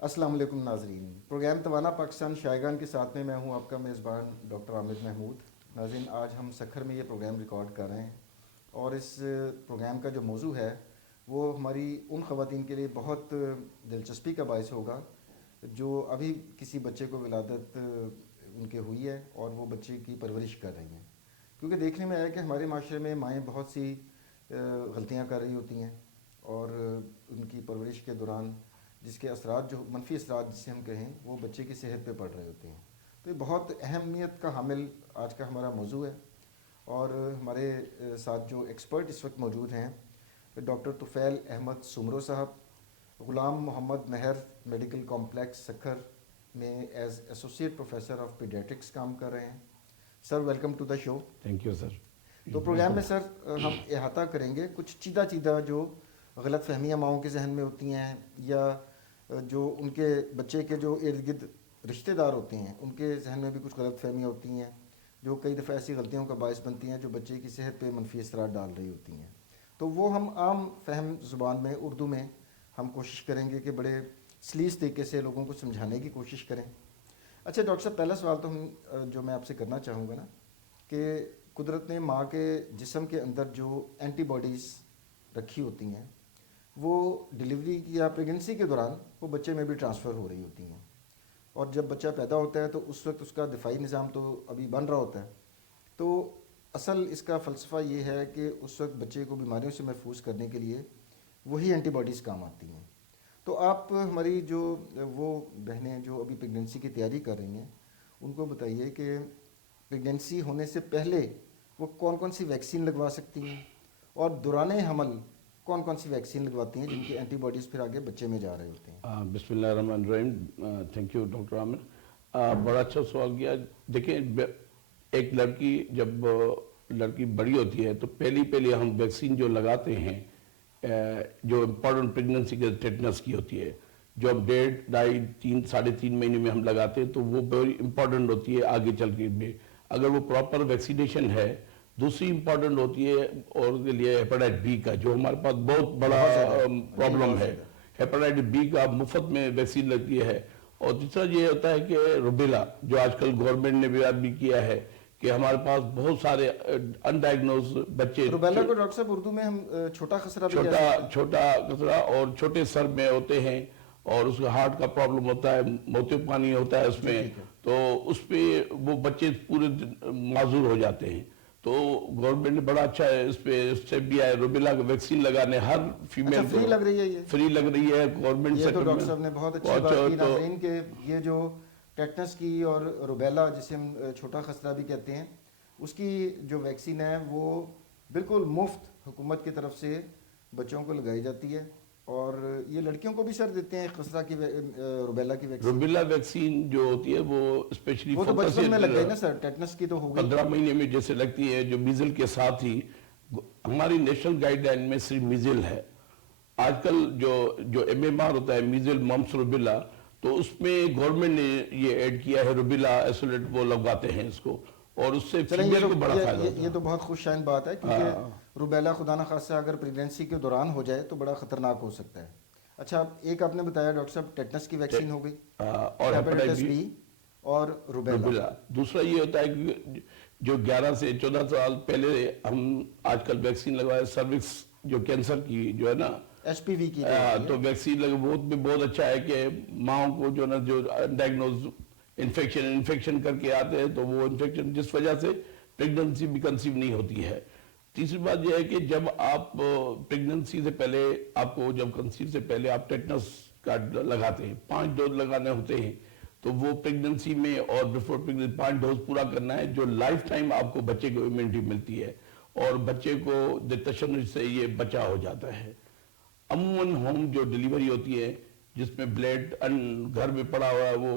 السلام علیکم ناظرین، پروگرام توانا پاکستان شائقان کے ساتھ میں ہوں آپ کا میزبان ڈاکٹر عامر محمود۔ ناظرین، آج ہم سکھر میں یہ پروگرام ریکارڈ کر رہے ہیں اور اس پروگرام کا جو موضوع ہے وہ ہماری ان خواتین کے لیے بہت دلچسپی کا باعث ہوگا جو ابھی کسی بچے کو ولادت ان کے ہوئی ہے اور وہ بچے کی پرورش کر رہی ہیں، کیونکہ دیکھنے میں آیا کہ ہمارے معاشرے میں مائیں بہت سی غلطیاں کر رہی ہوتی ہیں اور ان کی پرورش کے دوران جس کے اثرات، جو منفی اثرات جسے ہم کہیں، وہ بچے کی صحت پہ پڑ رہے ہوتے ہیں۔ تو یہ بہت اہمیت کا حامل آج کا ہمارا موضوع ہے اور ہمارے ساتھ جو ایکسپرٹ اس وقت موجود ہیں، ڈاکٹر طفیل احمد سمرو صاحب، غلام محمد مہر میڈیکل کمپلیکس سکھر میں as associate professor of paediatrics کام کر رہے ہیں۔ Sir, welcome to the show. Thank you sir. تو پروگرام میں سر ہم احاطہ کریں گے کچھ چیدہ جو غلط فہمیاں ماؤں کے ذہن میں ہوتی ہیں یا جو ان کے بچے کے جو ارد گرد رشتہ دار ہوتے ہیں ان کے ذہن میں بھی کچھ غلط فہمیاں ہوتی ہیں جو کئی دفعہ ایسی غلطیوں کا باعث بنتی ہیں جو بچے کی صحت پہ منفی اثرات ڈال رہی ہوتی ہیں۔ تو وہ ہم عام فہم زبان میں، اردو میں ہم کوشش کریں گے کہ بڑے سلیس طریقے سے لوگوں کو سمجھانے کی کوشش کریں۔ اچھا ڈاکٹر صاحب، پہلا سوال تو جو میں آپ سے کرنا چاہوں گا نا، کہ قدرت نے ماں کے جسم کے اندر جو اینٹی باڈیز رکھی ہوتی ہیں وہ ڈیلیوری یا پریگننسی کے دوران وہ بچے میں بھی ٹرانسفر ہو رہی ہوتی ہیں، اور جب بچہ پیدا ہوتا ہے تو اس وقت اس کا دفاعی نظام تو ابھی بن رہا ہوتا ہے۔ تو اصل اس کا فلسفہ یہ ہے کہ اس وقت بچے کو بیماریوں سے محفوظ کرنے کے لیے وہی اینٹی باڈیز کام آتی ہیں۔ تو آپ ہماری جو وہ بہنیں جو ابھی پریگننسی کی تیاری کر رہی ہیں ان کو بتائیے کہ پریگننسی ہونے سے پہلے وہ کون کون سی ویکسین لگوا سکتی ہیں اور دوران حمل کون کون سی ویکسین لگواتی ہیں جن کی اینٹی باڈیز پھر آگے بچے میں جا رہے ہوتے ہیں۔ بسم اللہ الرحمن الرحیم۔ تھینک یو ڈاکٹر عامر، بڑا اچھا سوال کیا۔ دیکھیں، ایک لڑکی جب لڑکی بڑی ہوتی ہے تو پہلی ہم ویکسین جو لگاتے ہیں جو امپورٹنٹ پریگننسی کے ٹیٹنس کی ہوتی ہے، جو ہم 1.5، 2.5، 3، 3.5 مہینے میں ہم لگاتے ہیں، تو وہ بڑی امپورٹنٹ ہوتی ہے آگے چل کے میں اگر وہ پراپر ویکسینیشن ہے۔ دوسری امپورٹنٹ ہوتی ہے اور کے لیے ہیپاٹائٹس بی کا، جو ہمارے پاس بہت بڑا پرابلم ہے۔ ہیپاٹائٹس بی کا مفت میں ویکسین لگتی ہے۔ اور تیسرا یہ ہوتا ہے کہ روبیلا، جو آج کل گورنمنٹ نے بھی کیا ہے کہ ہمارے پاس بہت سارے انڈائگنوز بچے، روبیلا کو ڈاکٹر صاحب اردو میں ہم چھوٹا خسرہ بھی کہہ سکتے ہیں۔ چھوٹا خسرہ اور چھوٹے سر میں ہوتے ہیں اور اس کا ہارٹ کا پرابلم ہوتا ہے، موتیو پانی ہوتا ہے اس میں، تو اس پہ وہ بچے پورے معذور ہو جاتے ہیں۔ تو گورنمنٹ نے بڑا اچھا ہے اس پہ اسٹیپ بھی ہے، روبیلا کا ویکسین لگانے ہر فیمیل کو فری لگ رہی ہے۔ یہ فری لگ رہی ہے گورنمنٹ یہ تو ڈاکٹر صاحب نے بہت اچھی بات کی ناظرین، کہ یہ جو ٹیٹنس کی اور روبیلا جسے ہم چھوٹا خسرہ بھی کہتے ہیں، اس کی جو ویکسین ہے وہ بالکل مفت حکومت کی طرف سے بچوں کو لگائی جاتی ہے، اور یہ لڑکیوں کو بھی سر دیتے ہیں خسرہ کی روبیلا کی ویکسین۔ روبیلا ویکسین جو ہوتی ہے وہ اسپیشلی وہ تو بچپن میں لگ گئی نا سر، ٹیٹنس کی تو ہو گئی 15 مہینے میں جیسے لگتی ہے، جو میزل کے ساتھ ہی ہماری نیشنل گائیڈ لائن میں صرف میزل ہے۔ آج کل جو MMR ہوتا ہے، میزل ممپس روبیلا، تو اس میں گورنمنٹ نے یہ ایڈ کیا ہے روبیلا ایسولیٹ، وہ لگواتے ہیں اس کو، اور اس سے فیمیل کو بڑا فائدہ ہوتا ہے۔ یہ تو بہت خوش شائن بات ہے، کیونکہ روبیلا خدا نخواستہ اگر پریگننسی کے دوران ہو جائے تو بڑا خطرناک ہو سکتا ہے۔ اچھا، ایک آپ نے بتایا ڈاکٹر صاحب ٹیٹنس کی ویکسین ہو گئی اور ہیپاٹائٹس بی اور روبیلا۔ دوسرا یہ ہوتا ہے کہ جو 11 سے 14 سال پہلے ہم آج کل ویکسین لگوائے سروکس جو کینسر کی جو ہے نا، HPV کی، تو ویکسین بہت اچھا ہے کہ ماؤں کو جو نا جو ڈائگنوز انفیکشن کر کے آتے ہیں تو وہ انفیکشن جس وجہ سے پریگننسی بھی کنسیو نہیں ہوتی ہے۔ تیسری بات یہ ہے کہ جب آپ پریگننسی سے پہلے، آپ کو جب کنسیو سے پہلے آپ ٹیٹنس کا لگاتے ہیں، 5 ڈوز لگانے ہوتے ہیں، تو وہ پریگننسی میں اور بیفور پریگننسی 5 ڈوز پورا کرنا ہے، جو لائف ٹائم آپ کو بچے کو امیونٹی ملتی ہے اور بچے کو تشنج سے یہ بچا ہو جاتا ہے۔ عموماً ہوم جو ڈیلیوری ہوتی ہے جس میں بلیڈ گھر میں پڑا ہوا ہے، وہ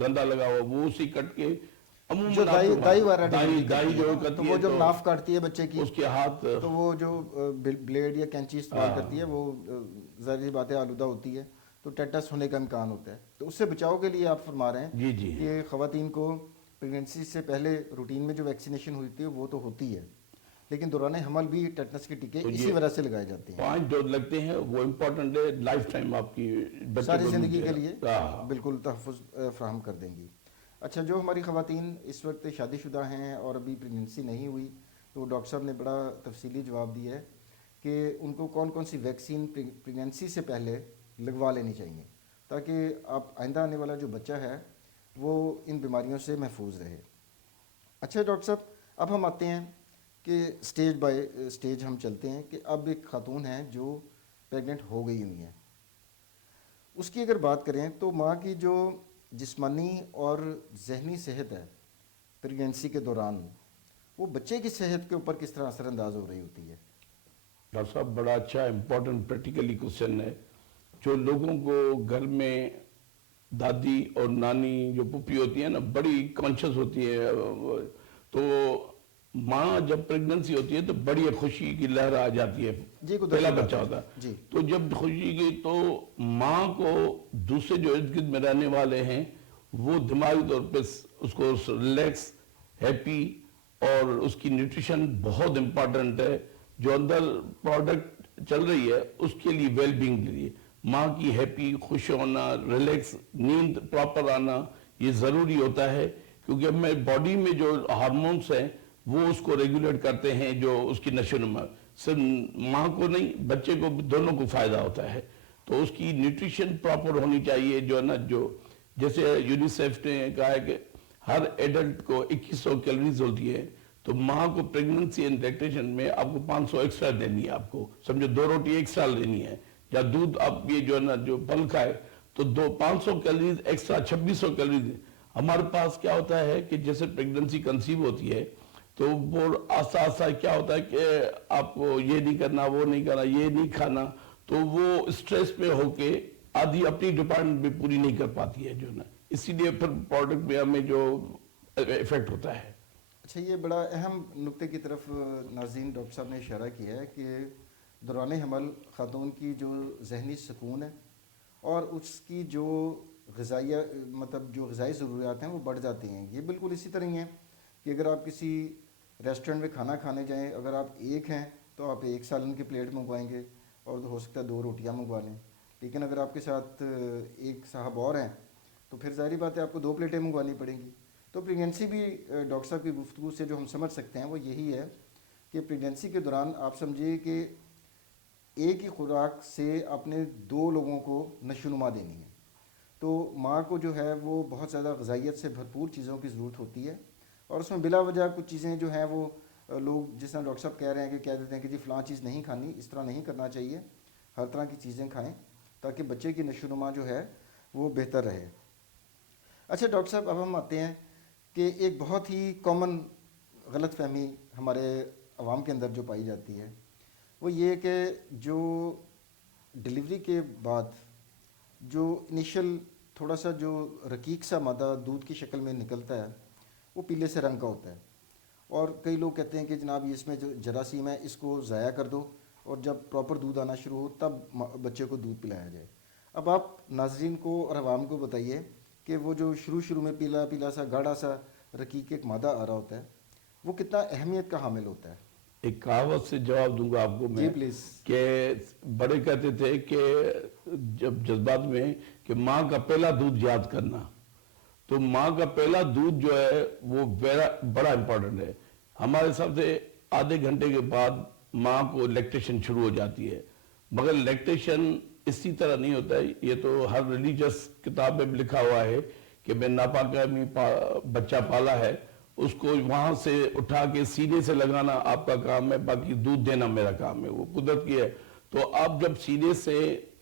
گندا لگا ہوا، وہ اسی کٹ کے جو دائی وارا دائی جو تو وہ جب ناف کاٹتی ہے بچے کی اس کے ہاتھ، تو وہ جو بلیڈ یا کینچی استعمال کرتی ہے وہ ظاہری باتیں آلودہ ہوتی ہے، تو ٹیٹس ہونے کا امکان ہوتا ہے۔ تو اس سے بچاؤ کے لیے آپ فرما رہے ہیں کہ خواتین کو پریگننسی سے پہلے روٹین میں جو ویکسینیشن ہوتی ہے وہ تو ہوتی ہے، لیکن دوران حمل بھی ٹیٹنس کے ٹیکے تو اسی یہ وجہ سے لگائے جاتے ہیں. 5 ڈوز لگتے ہیں, وہ امپورٹنٹ ہے, لائف ٹائم آپ کی بچے ساری کو زندگی ملے کے گا. لیے ہاں. بالکل تحفظ فراہم کر دیں گی. اچھا, جو ہماری خواتین اس وقت شادی شدہ ہیں اور ابھی پریگننسی نہیں ہوئی, تو ڈاکٹر صاحب نے بڑا تفصیلی جواب دیا ہے کہ ان کو کون کون سی ویکسین پریگننسی سے پہلے لگوا لینی چاہیے تاکہ آپ آئندہ آنے والا جو بچہ ہے وہ ان بیماریوں سے محفوظ رہے. اچھا ڈاکٹر صاحب, اب ہم آتے ہیں کہ سٹیج بائی سٹیج ہم چلتے ہیں کہ اب ایک خاتون ہے جو پریگننٹ ہو گئی ہوئی ہیں. اس کی اگر بات کریں تو ماں کی جو جسمانی اور ذہنی صحت ہے پریگننسی کے دوران, وہ بچے کی صحت کے اوپر کس طرح اثر انداز ہو رہی ہوتی ہے؟ ڈاکٹر صاحب بڑا اچھا امپورٹنٹ پریکٹیکلی کوشچن ہے. جو لوگوں کو گھر میں دادی اور نانی جو پھوپھی ہوتی ہیں نا, بڑی کانشیس ہوتی ہے, تو ماں جب پریگننسی ہوتی ہے تو بڑی خوشی کی لہر آ جاتی ہے, جی, قدرتی پہلا بات بچہ ہے. ہوتا ہے. جی, تو جب خوشی کی تو ماں کو دوسرے جو ارد گرد میں رہنے والے ہیں وہ دماغی طور پہ اس کو ریلیکس, ہیپی, اور اس کی نیوٹریشن بہت امپورٹنٹ ہے. جو اندر پروڈکٹ چل رہی ہے اس کے لیے ویل بینگ کے لیے ماں کی ہیپی, خوش ہونا, ریلیکس, نیند پراپر آنا یہ ضروری ہوتا ہے, کیونکہ ہمیں باڈی میں جو ہارمونس ہیں وہ اس کو ریگولیٹ کرتے ہیں, جو اس کی نشو و نما. صرف ماں کو نہیں, بچے کو دونوں کو فائدہ ہوتا ہے. تو اس کی نیوٹریشن پراپر ہونی چاہیے, جو ہے نا, جو جیسے یونیسیف نے کہا ہے کہ ہر ایڈلٹ کو 2100 کیلوریز ہوتی ہے, تو ماں کو پریگننسی اینڈ لیکٹیشن میں آپ کو 500 ایکسٹرا دینی ہے. آپ کو سمجھو 2 روٹی ایکسٹرا لینی ہے, یا دودھ آپ یہ جو ہے نا جو پھل کھائے تو 500 کیلوریز ایکسٹرا, 2600 کیلوریز. ہمارے پاس کیا ہوتا ہے کہ جیسے پریگننسی کنسیو ہوتی ہے تو وہ آہستہ آہستہ کیا ہوتا ہے کہ آپ کو یہ نہیں کرنا, وہ نہیں کرنا, یہ نہیں کھانا, تو وہ اسٹریس پہ ہو کے آدھی اپنی ڈپارٹمنٹ بھی پوری نہیں کر پاتی ہے, جو نا, اسی لیے پھر پروڈکٹ میں ہمیں جو افیکٹ ہوتا ہے. اچھا, یہ بڑا اہم نقطے کی طرف ناظرین ڈاکٹر صاحب نے اشارہ کیا ہے کہ دوران حمل خاتون کی جو ذہنی سکون ہے اور اس کی جو غذائیہ مطلب جو غذائی ضروریات ہیں وہ بڑھ جاتی ہیں. یہ بالکل اسی طرح ہی ہیں کہ اگر آپ کسی ریسٹورنٹ میں کھانا کھانے جائیں, اگر آپ ایک ہیں تو آپ 1 سالن کی پلیٹ منگوائیں گے اور ہو سکتا ہے 2 روٹیاں منگوا لیں. لیکن اگر آپ کے ساتھ ایک صاحب اور ہیں تو پھر ظاہری بات ہے آپ کو 2 پلیٹیں منگوانی پڑیں گی. تو پریگننسی بھی ڈاکٹر صاحب کی گفتگو سے جو ہم سمجھ سکتے ہیں وہ یہی ہے کہ پریگننسی کے دوران آپ سمجھیے کہ ایک ہی خوراک سے آپ نے 2 لوگوں کو نشو و نما دینی ہے. تو ماں کو جو ہے وہ بہت زیادہ غذائیت سے بھرپور چیزوں کی ضرورت ہوتی ہے, اور اس میں بلا وجہ کچھ چیزیں جو ہیں وہ لوگ جس طرح ڈاکٹر صاحب کہہ رہے ہیں کہ کہہ دیتے ہیں کہ جی فلاں چیز نہیں کھانی, اس طرح نہیں کرنا چاہیے. ہر طرح کی چیزیں کھائیں تاکہ بچے کی نشو و نما جو ہے وہ بہتر رہے. اچھا ڈاکٹر صاحب, اب ہم آتے ہیں کہ ایک بہت ہی کامن غلط فہمی ہمارے عوام کے اندر جو پائی جاتی ہے وہ یہ کہ جو ڈلیوری کے بعد جو انیشل تھوڑا سا جو رقیق سا مادہ دودھ کی شکل میں نکلتا ہے وہ پیلے سے رنگ کا ہوتا ہے, اور کئی لوگ کہتے ہیں کہ جناب یہ اس میں جو جراثیم ہے اس کو ضائع کر دو اور جب پراپر دودھ آنا شروع ہو تب بچے کو دودھ پلایا جائے. اب آپ ناظرین کو اور عوام کو بتائیے کہ وہ جو شروع میں پیلا پیلا سا گاڑھا سا رقیق ایک مادہ آ رہا ہوتا ہے وہ کتنا اہمیت کا حامل ہوتا ہے؟ ایک کہاوت سے جواب دوں گا آپ کو میں, جی پلیز. کہ بڑے کہتے تھے کہ جب جذبات میں کہ ماں کا پہلا دودھ یاد کرنا, تو ماں کا پہلا دودھ جو ہے وہ بڑا امپورٹنٹ ہے. ہمارے حساب سے آدھے گھنٹے کے بعد ماں کو لیکٹیشن شروع ہو جاتی ہے, مگر لیکٹیشن اسی طرح نہیں ہوتا ہے. یہ تو ہر ریلیجس کتاب میں بھی لکھا ہوا ہے کہ میں ناپاک بچہ پالا ہے, اس کو وہاں سے اٹھا کے سینے سے لگانا آپ کا کام ہے, باقی دودھ دینا میرا کام ہے, وہ قدرت کی ہے. تو آپ جب سینے سے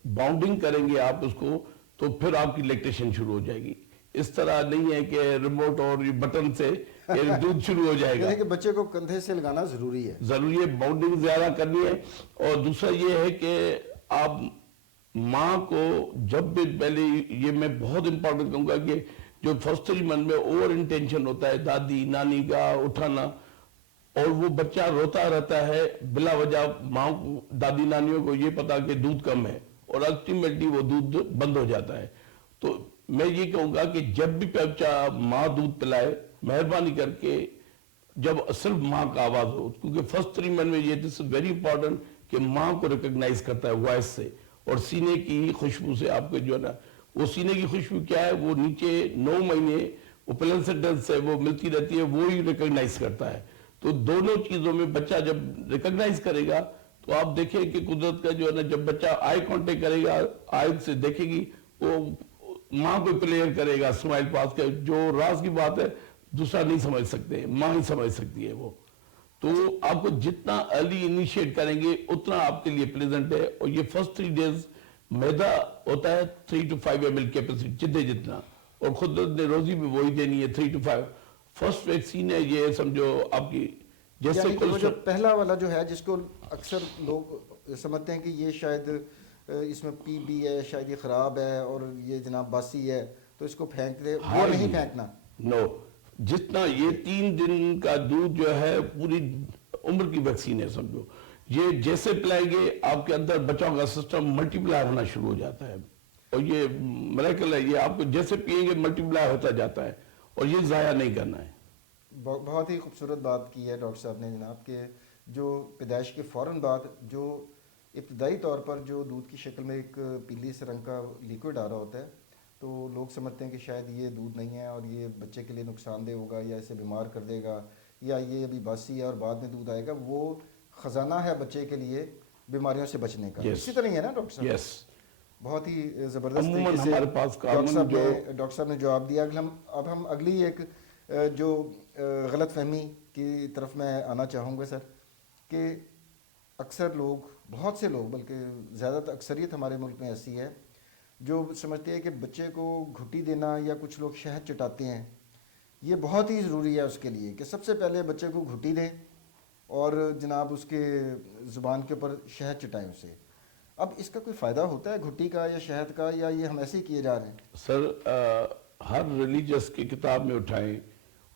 باؤنڈنگ کریں گے آپ اس کو تو پھر آپ کی لیکٹیشن شروع ہو جائے گی. اس طرح نہیں ہے کہ ریموٹ اور بٹن سے دودھ شروع ہو جائے گا. کہ بچے کو کندھے سے لگانا ضروری ہے, ضروری ہے, باؤنڈنگ زیادہ کرنی ہے. اور دوسرا یہ ہے کہ آپ ماں کو جب بھی پہلے یہ میں بہت امپورٹنٹ کہوں گا کہ جو فرسٹ 3 منتھ میں اوور انٹینشن ہوتا ہے دادی نانی کا اٹھانا, اور وہ بچہ روتا رہتا ہے بلا وجہ, ماں کو دادی نانیوں کو یہ پتا کہ دودھ کم ہے اور الٹیمیٹلی وہ دودھ بند ہو جاتا ہے. تو میں یہ کہوں گا کہ جب بھی بچہ ماں دودھ پلائے مہربانی کر کے جب صرف ماں کا آواز ہو، کیونکہ فرسٹ 3 منتھ میں یہ دس از ویری امپورٹنٹ کہ ماں کو ریکگنائز کرتا ہے وائس سے اور سینے کی خوشبو سے. آپ کے جو ہے نا وہ سینے کی خوشبو کیا ہے، وہ نیچے 9 مہینے وہ پلنسٹنس سے وہ ملتی رہتی ہے، وہی ریکگنائز کرتا ہے. تو دونوں چیزوں میں بچہ جب ریکگنائز کرے گا تو آپ دیکھیں کہ قدرت کا جو ہے نا جب بچہ آئی کانٹیکٹ کرے گا، آئی سے دیکھے گی، وہ ماں کو پلیئر کرے گا اسمائل پاس کا. جو راز کی بات ہے دوسرا نہیں سمجھ سکتے، ماں ہی سمجھ سکتی ہے وہ. تو آپ کو جتنا ارلی انیشیٹ کریں گے اتنا آپ کے لیے پلیزنٹ ہے. اور یہ فرسٹ 3 days میدا ہوتا ہے 3 to 5 ml کیپیسٹی جتنا، اور خود نے روزی بھی وہی دینی ہے 3 to 5. فرسٹ ویکسین ہے یہ سمجھو آپ کی جیسے یعنی کہ وہ جو پہلا والا جو ہے جس کو اکثر لوگ سمجھتے ہیں کہ یہ شاید اس میں پی بی ہے، شاید یہ خراب ہے اور یہ جناب باسی ہے تو اس کو پھینک دے، وہ نہیں پھینکنا. نو، جتنا یہ 3 دن کا دودھ جو ہے پوری عمر کی ویکسین ہے سمجھو. یہ جیسے پلائیں گے آپ کے اندر بچوں کا سسٹم ملٹی پلائی ہونا شروع ہو جاتا ہے، اور یہ مریکل ہے. یہ آپ کو جیسے پیئیں گے ملٹی پلائی ہوتا جاتا ہے، اور یہ ضائع نہیں کرنا ہے. بہت ہی خوبصورت بات کی ہے ڈاکٹر صاحب نے جناب، کہ جو پیدائش کے فوراً بعد جو ابتدائی طور پر جو دودھ کی شکل میں ایک پیلی سے رنگ کا لیکوڈ آ رہا ہوتا ہے تو لوگ سمجھتے ہیں کہ شاید یہ دودھ نہیں ہے اور یہ بچے کے لیے نقصان دہ ہوگا یا اسے بیمار کر دے گا یا یہ ابھی باسی ہے اور بعد میں دودھ آئے گا. وہ خزانہ ہے بچے کے لیے بیماریوں سے بچنے کا. اسی طرح ہی ہے نا ڈاکٹر صاحب؟ یس، بہت ہی زبردست عموماً طریقے سے ہمارے پاس ڈاکٹر صاحب نے جواب دیا. اب ہم اگلی ایک جو غلط فہمی کی طرف میں آنا چاہوں گا سر، کہ اکثر لوگ، بہت سے لوگ بلکہ زیادہ تر اکثریت ہمارے ملک میں ایسی ہے جو سمجھتے ہیں کہ بچے کو گھٹی دینا یا کچھ لوگ شہد چٹاتے ہیں، یہ بہت ہی ضروری ہے اس کے لیے کہ سب سے پہلے بچے کو گھٹی دیں اور جناب اس کے زبان کے اوپر شہد چٹائیں اسے. اب اس کا کوئی فائدہ ہوتا ہے گھٹی کا یا شہد کا، یا یہ ہم ایسے ہی کیے جا رہے ہیں؟ سر ہر ریلیجس کی کتاب میں اٹھائیں،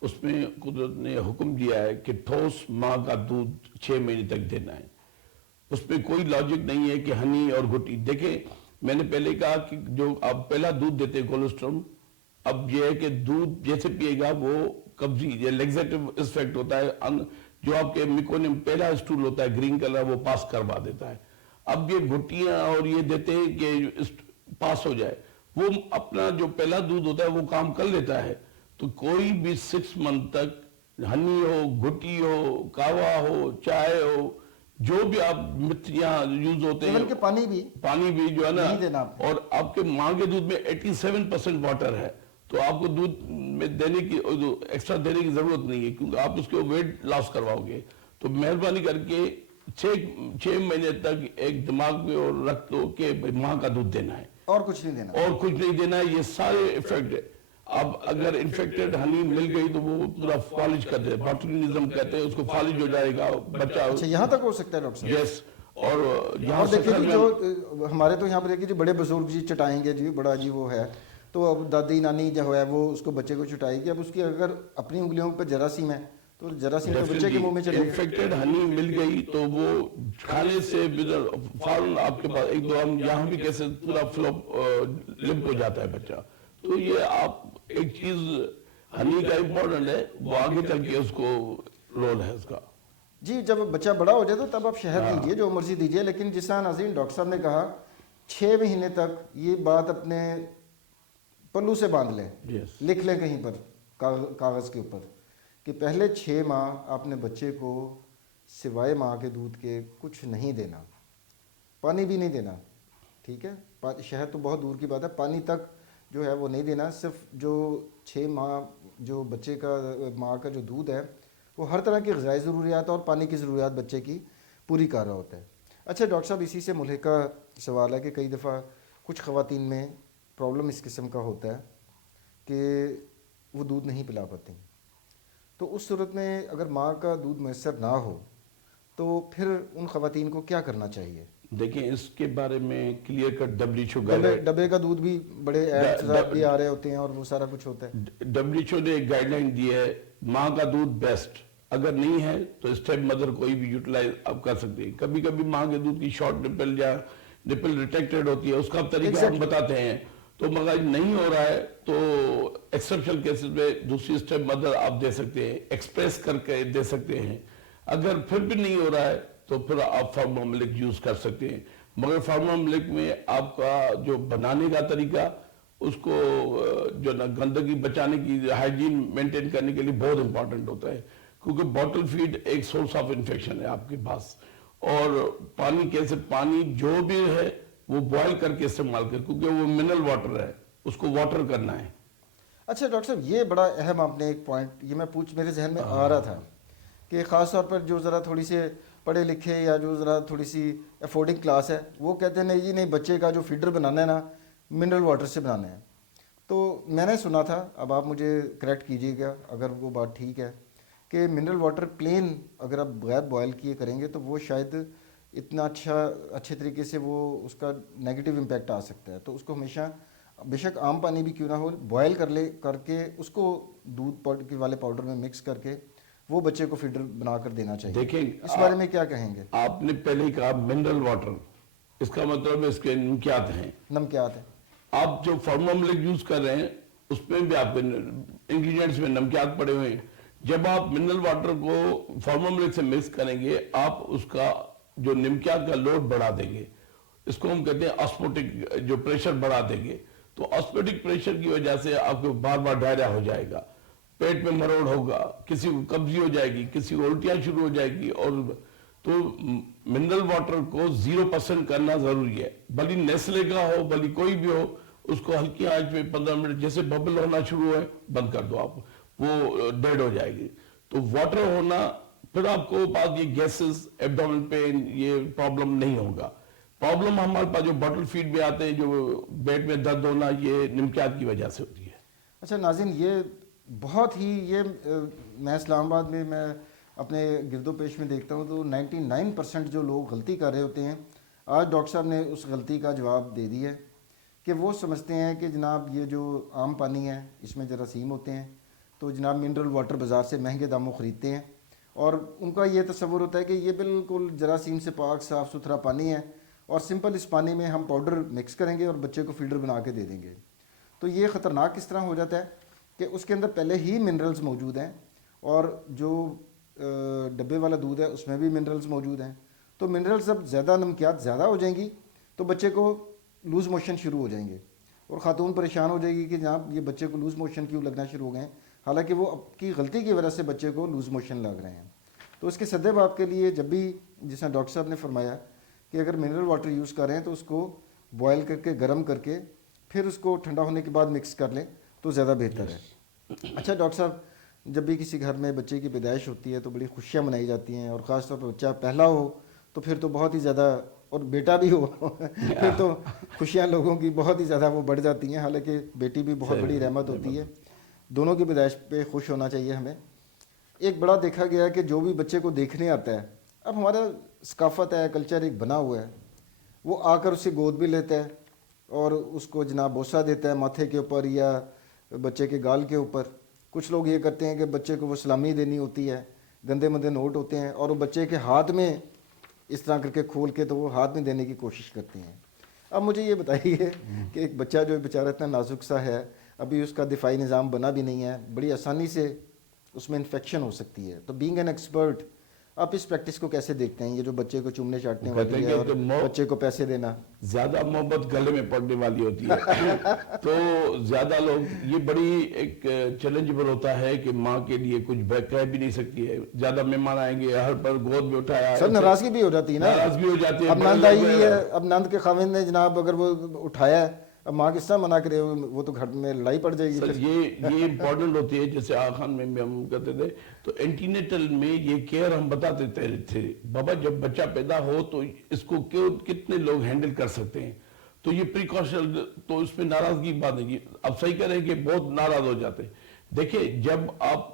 اس میں قدرت نے حکم دیا ہے کہ ٹھوس ماں کا دودھ 6 مہینے تک دینا ہے. اس میں کوئی لاجک نہیں ہے کہ ہنی اور گھٹی. دیکھیں میں نے پہلے کہا کہ جو آپ پہلا دودھ دیتے ہیں کولیسٹرول، اب یہ ہے کہ دودھ جیسے پیے گا وہ قبضی یا لیگزیٹو افیکٹ ہوتا ہے، جو آپ کے میکونیم پہلا اسٹول ہوتا ہے گرین کلر وہ پاس کروا دیتا ہے. اب یہ گھٹیاں اور یہ دیتے ہیں کہ پاس ہو جائے، وہ اپنا جو پہلا دودھ ہوتا ہے وہ کام کر لیتا ہے. تو کوئی بھی 6 منتھ تک ہنی ہو، گھٹی ہو، کاوا ہو، چائے ہو، جو بھی آپ مٹیاں یوز ہوتے ہیں، کہ پانی بھی جو ہے نا، نہیں دینا. اور آپ کے ماں کے دودھ میں 87% واٹر ہے، تو آپ کو دودھ میں دینے کی ایکسٹرا دینے کی ضرورت نہیں ہے، کیونکہ آپ اس کو ویٹ لاس کرواؤ گے. تو مہربانی کر کے 6 مہینے تک ایک دماغ میں اور رکھ دو کہ ماں کا دودھ دینا ہے اور کچھ نہیں دینا، اور کچھ نہیں دینا ہے. یہ سارے افیکٹ ہے. اب اگر انفیکٹڈ ہنی مل گئی تو وہ پورا فالج کر دے، باٹولینزم کہتے ہیں اس کو، فالج ہو جائے گا بچہ. اچھا یہاں تک ہو سکتا ہے ڈاکٹر صاحب؟ یس. اور یہاں دیکھیں جی، جو ہمارے تو یہاں پر دیکھیں جی بڑے بزرگ جی چٹائیں گے جی، بڑا جی وہ ہے، تو اب دادی نانی جو ہے وہ اس کو بچے کو چٹائے گی. اب اس کی اگر اپنی انگلیوں پہ جراثیم ہے تو جراثیم تو بچے کے منہ میں چلے گا. انفیکٹڈ ہنی مل گئی تو وہ کھانے سے فوراً آپ کے پاس ایک دو ہم یہاں بھی کیسے پورا فلوپ لمپ ہو جاتا ہے بچہ. تو یہ آپ ایک چیز ہنی کا امپورٹنٹ ہے، وہ آگے چل کے اس کو رول ہے اس کا. جی جب بچہ بڑا ہو جائے تو تب آپ شہد دیجئے جو مرضی دیجئے، لیکن جس طرح ناظرین ڈاکٹر صاحب نے کہا 6 مہینے تک یہ بات اپنے پلو سے باندھ لیں، لکھ لیں کہیں پر کاغذ کے اوپر کہ پہلے 6 ماہ آپ نے بچے کو سوائے ماں کے دودھ کے کچھ نہیں دینا، پانی بھی نہیں دینا. ٹھیک ہے، شہد تو بہت دور کی بات ہے، پانی تک جو ہے وہ نہیں دینا. صرف جو 6 ماہ جو بچے کا ماں کا جو دودھ ہے وہ ہر طرح کی غذائی ضروریات اور پانی کی ضروریات بچے کی پوری کر رہا ہوتا ہے. اچھا ڈاکٹر صاحب، اسی سے ملحقہ سوال ہے کہ کئی دفعہ کچھ خواتین میں پرابلم اس قسم کا ہوتا ہے کہ وہ دودھ نہیں پلا پاتی، تو اس صورت میں اگر ماں کا دودھ میسر نہ ہو تو پھر ان خواتین کو کیا کرنا چاہیے؟ دیکھیں اس کے بارے میں کلیئر کٹ WHO ڈبے کا دودھ بھی بڑے ایڈز بھی آ رہے ہوتے ہیں اور وہ سارا کچھ ہوتا ہے. WHO نے ایک گائیڈ لائن دی ہے، ماں کا دودھ بیسٹ، اگر نہیں ہے تو اسٹیپ مدر کوئی بھی یوٹیلائز آپ کر سکتے ہیں. کبھی کبھی ماں کے دودھ کی شارٹ نپل یا نپل ریٹیکٹڈ ہوتی ہے، اس کا طریقہ ہم بتاتے ہیں. تو مگر نہیں ہو رہا ہے تو ایکسپشنل کیسز میں دوسری اسٹیپ مدر آپ دے سکتے ہیں, ایکسپریس کر کے دے سکتے ہیں. اگر پھر بھی نہیں ہو رہا ہے تو پھر آپ فارمولا ملک یوز کر سکتے ہیں. مگر فارمولا ملک میں آپ کا جو بنانے کا طریقہ, اس کو جو نا گندگی بچانے کی, ہائیجین مینٹین کرنے کے لیے بہت امپورٹنٹ ہوتا ہے, کیونکہ بوٹل فیڈ ایک سورس آف انفیکشن ہے آپ کے پاس. اور پانی کیسے, پانی جو بھی ہے وہ بوائل کر کے استعمال کر, کیونکہ وہ منرل واٹر ہے, اس کو واٹر کرنا ہے. اچھا ڈاکٹر صاحب, یہ بڑا اہم آپ نے ایک پوائنٹ, یہ میں میرے ذہن میں آ رہا تھا کہ خاص طور پر جو ذرا تھوڑی سی پڑھے لکھے یا جو ذرا تھوڑی سی افورڈنگ کلاس ہے, وہ کہتے ہیں نہیں جی نہیں, بچے کا جو فیڈر بنانا ہے نا منرل واٹر سے بنانا ہے. تو میں نے سنا تھا, اب آپ مجھے کریکٹ کیجیے گا اگر وہ بات ٹھیک ہے, کہ منرل واٹر پلین اگر آپ بغیر بوائل کیے کریں گے تو وہ شاید اتنا اچھے طریقے سے وہ اس کا نیگیٹو امپیکٹ آ سکتا ہے. تو اس کو ہمیشہ بے شک عام پانی بھی کیوں نہ ہو, بوائل کر کے اس کو دودھ والے پاؤڈر میں مکس کر کے وہ بچے کو فیڈر بنا کر دینا چاہیے. دیکھیں اس بارے میں کیا کہیں گے؟ آپ نے پہلے ہی کہا منرل واٹر, اس کا مطلب اس کے نمکیات ہیں. نمکیات ہیں. آپ جو فارمولا ملک یوز کر رہے ہیں اس میں بھی آپ کے انگریڈینٹس میں نمکیات پڑے ہوئے ہیں. جب آپ منرل واٹر کو فارمولا ملک سے مکس کریں گے, آپ اس کا جو نمکیات کا لوڈ بڑھا دیں گے. اس کو ہم کہتے ہیں آسموٹک, جو پریشر بڑھا دیں گے. تو آسموٹک پریشر کی وجہ سے آپ کو بار بار ڈائریا ہو جائے گا, پیٹ میں مروڑ ہوگا, کسی کو قبضی ہو جائے گی, کسی کو الٹیاں شروع ہو جائے گی. اور تو منرل واٹر کو 0% کرنا ضروری ہے, بھلی نیسلے کا ہو بھلی کوئی بھی ہو, اس کو ہلکی آنچ میں 15 منٹ, جیسے ببل ہونا شروع ہے بند کر دو آپ, وہ ڈیڈ ہو جائے گی. تو واٹر ہونا, پھر آپ کو بعد یہ گیسز, ایبڈومن پین, یہ پرابلم نہیں ہوگا. پرابلم ہمارے پاس جو بوٹل فیڈ میں آتے ہیں, جو پیٹ میں درد ہونا, یہ نمکیات کی وجہ سے ہوتی ہے. اچھا ناظرین, یہ بہت ہی, یہ میں اسلام آباد میں اپنے گرد و پیش میں دیکھتا ہوں تو 99% جو لوگ غلطی کر رہے ہوتے ہیں, آج ڈاکٹر صاحب نے اس غلطی کا جواب دے دیا ہے کہ وہ سمجھتے ہیں کہ جناب یہ جو عام پانی ہے اس میں جراثیم ہوتے ہیں, تو جناب منرل واٹر بازار سے مہنگے داموں خریدتے ہیں, اور ان کا یہ تصور ہوتا ہے کہ یہ بالکل جراثیم سے پاک صاف ستھرا پانی ہے, اور سمپل اس پانی میں ہم پاؤڈر مکس کریں گے اور بچے کو فیڈر بنا کے دے دیں گے. تو یہ خطرناک کس طرح ہو جاتا ہے کہ اس کے اندر پہلے ہی منرلز موجود ہیں, اور جو ڈبے والا دودھ ہے اس میں بھی منرلز موجود ہیں. تو منرلز جب زیادہ, نمکیات زیادہ ہو جائیں گی تو بچے کو لوز موشن شروع ہو جائیں گے, اور خاتون پریشان ہو جائے گی کہ جناب یہ بچے کو لوز موشن کیوں لگنا شروع ہو گئے ہیں, حالانکہ وہ اب کی غلطی کی وجہ سے بچے کو لوز موشن لگ رہے ہیں. تو اس کے سدے باپ کے لیے جب بھی, جس طرح ڈاکٹر صاحب نے فرمایا کہ اگر منرل واٹر یوز کر رہے ہیں تو اس کو بوائل کر کے, گرم کر کے, پھر اس کو ٹھنڈا ہونے کے بعد مکس کر لیں تو زیادہ بہتر ہے. اچھا ڈاکٹر صاحب, جب بھی کسی گھر میں بچے کی پیدائش ہوتی ہے تو بڑی خوشیاں منائی جاتی ہیں, اور خاص طور پر بچہ پہلا ہو تو پھر تو بہت ہی زیادہ, اور بیٹا بھی ہو پھر تو خوشیاں لوگوں کی بہت ہی زیادہ وہ بڑھ جاتی ہیں. حالانکہ بیٹی بھی بہت بڑی رحمت ہوتی ہے, دونوں کی پیدائش پہ خوش ہونا چاہیے ہمیں. ایک بڑا دیکھا گیا ہے کہ جو بھی بچے کو دیکھنے آتا ہے, اب ہمارا ثقافت ہے, کلچر ایک بنا ہوا ہے, وہ آ کر اسے گود بھی لیتا ہے اور اس کو جناب بوسہ دیتا ہے ماتھے کے اوپر یا بچے کے گال کے اوپر. کچھ لوگ یہ کرتے ہیں کہ بچے کو وہ سلامی دینی ہوتی ہے, گندے مندے نوٹ ہوتے ہیں, اور وہ بچے کے ہاتھ میں اس طرح کر کے کھول کے تو وہ ہاتھ میں دینے کی کوشش کرتے ہیں. اب مجھے یہ بتائیے کہ ایک بچہ جو بیچارہ اتنا نازک سا ہے, ابھی اس کا دفاعی نظام بنا بھی نہیں ہے, بڑی آسانی سے اس میں انفیکشن ہو سکتی ہے. تو بینگ این ایکسپرٹ, آپ اس پریکٹس کو کیسے دیکھتے ہیں, یہ جو بچے کو چومنے چاٹنے والی ہے اور بچے کو پیسے دینا؟ زیادہ محبت گلے میں پڑنے والی ہوتی ہے تو زیادہ لوگ, یہ بڑی ایک چیلنجبل ہوتا ہے کہ ماں کے لیے کچھ کہہ بھی نہیں سکتی ہے. زیادہ مہمان آئیں گے, ہر پر گود میں اٹھایا, سر ناراضگی بھی ہو جاتی ہے نا, ناراضگی ہو جاتی ہے. اب نند آئی ہوئی ہے, اب نند کے خاوند نے جناب اگر وہ اٹھایا ہے, اب ماں کس طرح منع کرے, وہ تو گھر میں لڑائی پڑ جائے گی. سر یہ امپورٹنٹ ہوتی ہے, جیسے آغا خان میں ہم کہتے تھے تو اینٹینیٹل میں یہ کیئر ہم بتاتے تھے, بابا جب بچہ پیدا ہو تو اس کو کتنے لوگ ہینڈل کر سکتے ہیں, تو یہ پریکاشن, تو اس میں ناراضگی بات نہیں. اب صحیح کریں کہ بہت ناراض ہو جاتے ہیں. دیکھیں جب آپ,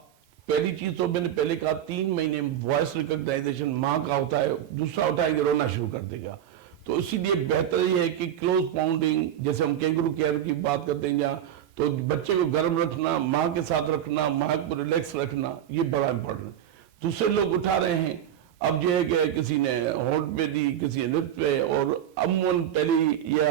پہلی چیز تو میں نے پہلے کہا 3 مہینے وائس ریکگنائزیشن ماں کا ہوتا ہے, دوسرا اٹھائیں گے رونا شروع کر دے گا. تو اسی لیے بہتر یہ ہے کہ کلوز پاؤنڈنگ, جیسے ہم کینگرو کیئر کی بات کرتے ہیں جہاں, تو بچے کو گرم رکھنا, ماں کے ساتھ رکھنا, ماں کو ریلیکس رکھنا, یہ بڑا امپورٹنٹ ہے. دوسرے لوگ اٹھا رہے ہیں, اب یہ ہے کہ کسی نے ہونٹ پہ دی, کسی نے لپ پہ, اور امون پہلی یا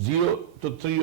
0 to 3,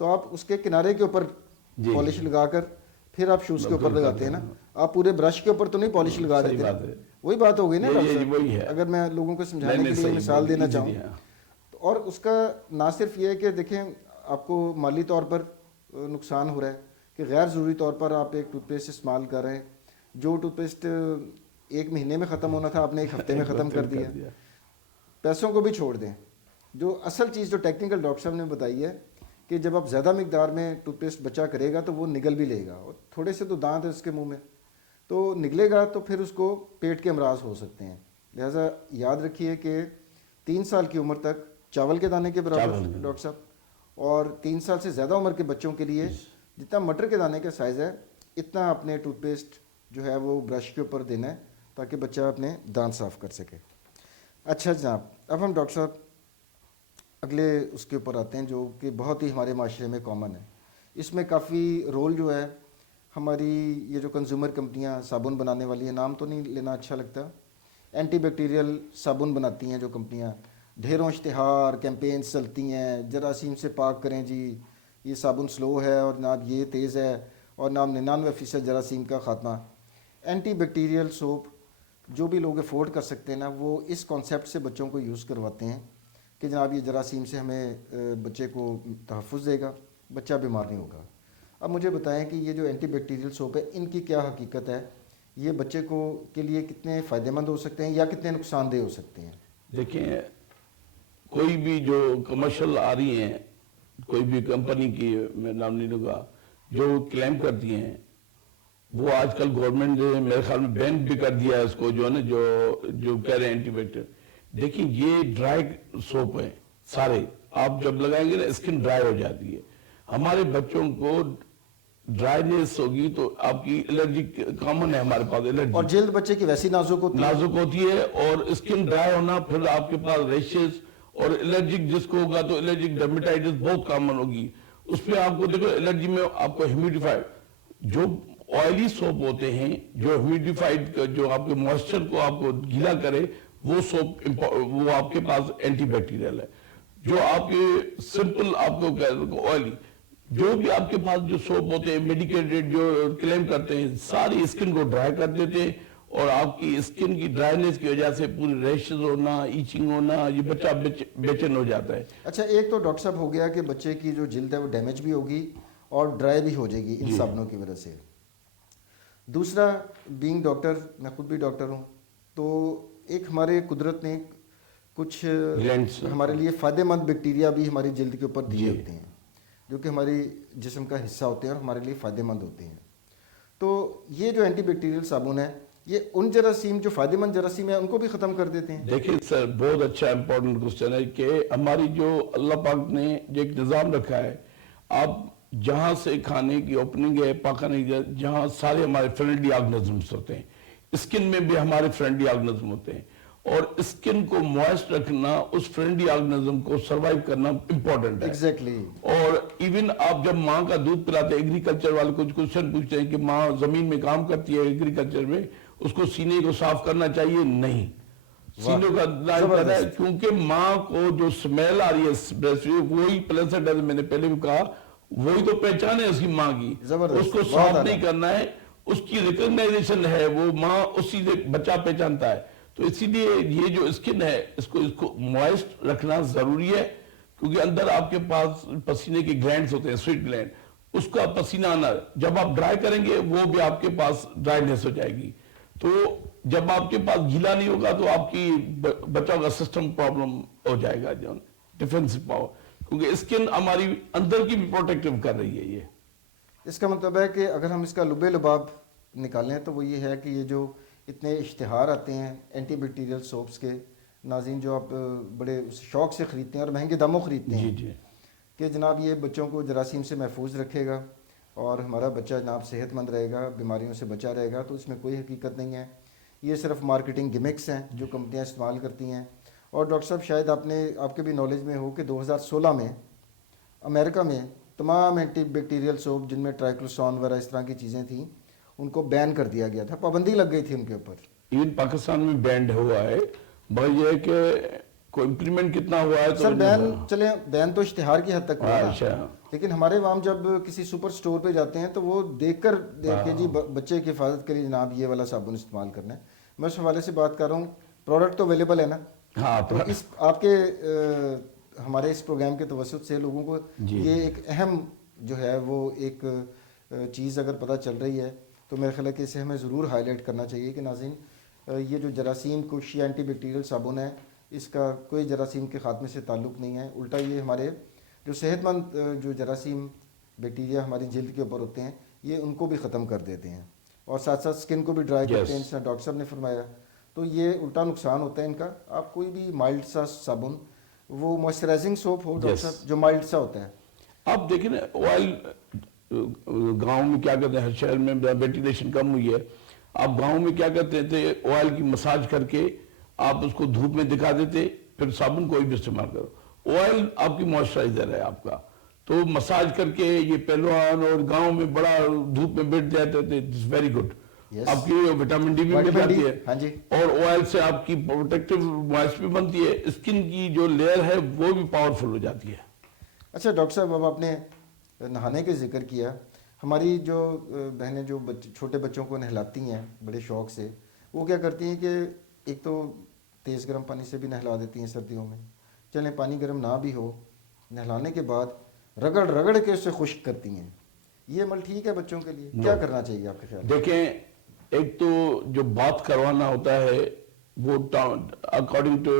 تو آپ اس کے کنارے کے اوپر جی پالش لگا کر پھر آپ شوز کے اوپر لگاتے ہیں نا, آپ پورے برش کے اوپر تو نہیں پالش لگا صحیح دیتے نا. بات ہے. وہی بات ہو گئی نا ڈاکٹر صاحب, وہی ہے. اگر میں لوگوں کو سمجھانے نہیں کے لیے صحیح مثال دینا easy چاہوں. ہے. اور اس کا نہ صرف یہ ہے کہ دیکھیں آپ کو مالی طور پر نقصان ہو رہا ہے کہ غیر ضروری طور پر آپ ایک ٹوتھ پیسٹ استعمال کر رہے ہیں, جو ٹوتھ پیسٹ 1 مہینے میں ختم ہونا تھا آپ نے 1 ہفتے میں ختم کر دیا. پیسوں کو بھی چھوڑ دیں. جو اصل چیز جو ٹیکنیکل ڈاکٹر صاحب نے بتائی ہے کہ جب آپ زیادہ مقدار میں ٹوتھ پیسٹ بچہ کرے گا تو وہ نگل بھی لے گا, اور تھوڑے سے تو دانت ہے اس کے منہ میں, تو نگلے گا تو پھر اس کو پیٹ کے امراض ہو سکتے ہیں. لہٰذا یاد رکھیے کہ 3 سال کی عمر تک چاول کے دانے کے برابر ڈاکٹر صاحب, اور 3 سال سے زیادہ عمر کے بچوں کے لیے جتنا مٹر کے دانے کا سائز ہے اتنا اپنے ٹوتھ پیسٹ جو ہے وہ برش کے اوپر دینا ہے تاکہ بچہ اپنے دانت صاف کر سکے. اچھا جناب, اب ہم ڈاکٹر صاحب اگلے اس کے اوپر آتے ہیں جو کہ بہت ہی ہمارے معاشرے میں کامن ہے. اس میں کافی رول جو ہے ہماری یہ جو کنزیومر کمپنیاں صابن بنانے والی ہیں, نام تو نہیں لینا اچھا لگتا, اینٹی بیکٹیریل صابن بناتی ہیں جو کمپنیاں, ڈھیروں اشتہار کیمپینز چلتی ہیں, جراثیم سے پاک کریں جی, یہ صابن سلو ہے اور جناب یہ تیز ہے, اور نام 99% جراثیم کا خاتمہ. اینٹی بیکٹیریل سوپ جو بھی لوگ افورڈ کر سکتے ہیں نا, وہ اس کانسیپٹ سے بچوں کو یوز کرواتے ہیں کہ جناب یہ جراثیم سے ہمیں بچے کو تحفظ دے گا, بچہ بیمار نہیں ہوگا. اب مجھے بتائیں کہ یہ جو اینٹی بیکٹیریل سوپ ہے ان کی کیا حقیقت ہے, یہ بچے کو کے لیے کتنے فائدہ مند ہو سکتے ہیں یا کتنے نقصان دہ ہو سکتے ہیں؟ دیکھیں کوئی بھی جو کمرشل آ رہی ہیں, کوئی بھی کمپنی کی میں نام نہیں لوں گا, جو کلیم کرتی ہیں وہ آج کل گورنمنٹ نے میرے خیال میں بین بھی کر دیا ہے اس کو, جو ہے نا جو کہہ رہے ہیں اینٹی بیکٹیریل. دیکھیں یہ ڈرائی سوپ ہیں سارے, آپ جب لگائیں گے نا اسکن ڈرائی ہو جاتی ہے. ہمارے بچوں کو ڈرائینس ہوگی تو آپ کی الرجی کامن ہے ہمارے پاس الرجی, اور جلد بچے کی ویسی نازک ہوتی ہے, اور اسکن ڈرائی ہونا, پھر آپ کے پاس ریشز اور الرجک جس کو ہوگا تو الرجک ڈرمیٹائٹس بہت کامن ہوگی. اس پہ آپ کو دیکھو الرجی میں آپ کو ہیومیڈیفائڈ جو آئلی سوپ ہوتے ہیں, جو ہیومیڈیفائڈ جو آپ کے موئسچر کو آپ کو گیلا کرے, وہ سوپ وہ آپ کے پاس اینٹی بیکٹیریل ہے. جو آپ کے سمپل آپ کو آئلی جو بھی آپ کے پاس جو سوپ ہوتے ہیں میڈیکیٹڈ جو کلیم کرتے ہیں, ساری اسکن کو ڈرائی کر دیتے ہیں, اور آپ کی اسکن کی ڈرائینس کی وجہ سے پوری ریشز ہونا, ایچنگ ہونا, یہ بچہ بے چین ہو جاتا ہے. اچھا, ایک تو ڈاکٹر صاحب ہو گیا کہ بچے کی جو جلد ہے وہ ڈیمیج بھی ہوگی اور ڈرائی بھی ہو جائے گی ان صابنوں کی وجہ سے. دوسرا, بینگ ڈاکٹر, میں خود بھی ڈاکٹر ہوں, تو ایک ہمارے قدرت نے کچھ ہمارے لیے فائدہ مند بیکٹیریا بھی ہماری جلد کے اوپر دیے ہوتے ہیں جو کہ ہماری جسم کا حصہ ہوتے ہیں اور ہمارے لیے فائدہ مند ہوتے ہیں. تو یہ جو اینٹی بیکٹیریل صابن ہے یہ ان جراثیم جو فائدہ مند جراثیم ہیں ان کو بھی ختم کر دیتے ہیں. دیکھیں سر, بہت اچھا امپورٹنٹ کوسچن ہے کہ ہماری جو اللہ پاک نے جو ایک نظام رکھا ہے, آپ جہاں سے کھانے کی اوپننگ ہے پاکانے کی, جہاں سارے ہمارے فرینڈلی آرگنزمز ہوتے ہیں, اسکن میں بھی ہمارے فرینڈلی آرگنزم ہوتے ہیں, اور اسکن کو موائسٹ رکھنا, اس فرینڈلی آرگنزم کو سروائیو کرنا امپورٹنٹ ہے. ایگزیکٹلی. اور ایون آپ جب ماں کا دودھ پلاتے ہیں, ایگریکلچر والے کچھ کوشچن پوچھتے ہیں کہ ماں زمین میں کام کرتی ہے ایگریکلچر میں, اس کو سینے کو صاف کرنا چاہیے؟ نہیں, سینے کا کرنا ہے, کیونکہ ماں کو جو سمیل آ رہی ہے وہی پلیسنٹ ہے, میں نے پہلے بھی کہا, وہی تو پہچان ہے اس کی ماں کی, اس کو صاف نہیں کرنا ہے, اس کی ریکگنائزیشن ہے, وہ ماں اسی سے بچہ پہچانتا ہے. تو اسی لیے یہ جو اسکن ہے اس کو موائسٹ رکھنا ضروری ہے, کیونکہ اندر آپ کے پاس پسینے کے گلینڈز ہوتے ہیں, سویٹ گلینڈ, اس کا پسینہ آنا, جب آپ ڈرائی کریں گے وہ بھی آپ کے پاس ڈرائینس ہو جائے گی. تو جب آپ کے پاس گیلا نہیں ہوگا تو آپ کی بچوں کا سسٹم پرابلم ہو جائے گا, جو ڈیفینسو پاور, کیونکہ اسکن ہماری اندر کی بھی پروٹیکٹیو کر رہی ہے. یہ اس کا مطلب ہے کہ اگر ہم اس کا لبے لباب نکالیں تو وہ یہ ہے کہ یہ جو اتنے اشتہار آتے ہیں اینٹی بیکٹیریل سوپس کے, ناظرین, جو آپ بڑے شوق سے خریدتے ہیں اور مہنگے داموں خریدتے ہیں, جی کہ جناب یہ بچوں کو جراثیم سے محفوظ رکھے گا اور ہمارا بچہ جناب صحت مند رہے گا, بیماریوں سے بچا رہے گا, تو اس میں کوئی حقیقت نہیں ہے. یہ صرف مارکیٹنگ گمکس ہیں جو کمپنیاں استعمال کرتی ہیں. اور ڈاکٹر صاحب شاید آپ کے بھی نالج میں ہو کہ 2016 میں امریکہ میں تمام اینٹی بیکٹیریل سوپ جن میں ٹرائکلوسان وغیرہ اس طرح کی چیزیں تھیں ان کو بین کر دیا گیا تھا, پابندی لگ گئی تھی ان کے اوپر. ایون پاکستان میں بینڈ ہوا ہے, مگر یہ ہے کہ کوئی امپلیمنٹ کتنا ہوا ہے سر بین, چلیں بین تو اشتہار کی حد تک ہوا, لیکن ہمارے عوام جب کسی سپر سٹور پہ جاتے ہیں تو وہ دیکھ کے جی بچے کی حفاظت کے لیے جناب یہ والا صابن استعمال کرنا ہے. میں اس حوالے سے بات کر رہا ہوں, پروڈکٹ تو اویلیبل ہے نا, ہاں تو اس آپ کے ہمارے اس پروگرام کے توسط سے لوگوں کو یہ ایک اہم جو ہے وہ ایک چیز اگر پتہ چل رہی ہے تو میرے خیال ہے کہ اسے ہمیں ضرور ہائی لائٹ کرنا چاہیے کہ ناظرین یہ جو جراثیم کش اینٹی بیکٹیریل صابن ہے اس کا کوئی جراثیم کے خاتمے سے تعلق نہیں ہے, الٹا یہ ہمارے جو صحت مند جو جراثیم بیکٹیریا ہماری جلد کے اوپر ہوتے ہیں یہ ان کو بھی ختم کر دیتے ہیں اور ساتھ ساتھ اسکن کو بھی ڈرائی کرتے ہیں, جس طرح ڈاکٹر صاحب نے فرمایا. تو یہ الٹا نقصان ہوتا ہے ان کا. آپ کوئی بھی مائلڈ سا صابن, وہ موئسچرائزنگ سوپ ہو ڈاکٹر صاحب جو مائلڈ سا ہوتا ہے. آپ دیکھیں نا آئل گاؤں میں کیا کرتے ہیں, ہر شہر میں وینٹیلیشن کم ہوئی ہے, آپ گاؤں میں کیا کرتے تھے آئل کی مساج کر کے آپ اس کو دھوپ میں دکھا دیتے, پھر صابن کوئی بھی استعمال کرو. آئل آپ کی موئسچرائزر ہے آپ کا, تو مساج کر کے یہ پہلوان اور گاؤں میں بڑا دھوپ میں بیٹھ جاتے تھے, اٹس ویری گڈ. آپ کی وٹامن ڈی بھی مل جاتی ہے اور آئل سے آپ کی پروٹیکٹیو مائسچر بھی بنتی ہے, اسکن کی جو لیئر ہے وہ بھی پاورفل ہو جاتی ہے. اچھا ڈاکٹر صاحب, اب آپ نے نہانے کے ذکر کیا, ہماری جو بہنیں جو چھوٹے بچوں کو نہلاتی ہیں بڑے شوق سے, وہ کیا کرتی ہیں کہ ایک تو تیز گرم پانی سے بھی نہلا دیتی ہیں سردیوں میں, چلیں پانی گرم نہ بھی ہو, نہلانے کے بعد رگڑ رگڑ کے اسے خشک کرتی ہیں. یہ عمل ٹھیک ہے بچوں کے لیے؟ کیا کرنا چاہیے آپ کے خیال میں؟ دیکھیں, ایک تو جو بات کروانا ہوتا ہے وہ اکارڈنگ ٹو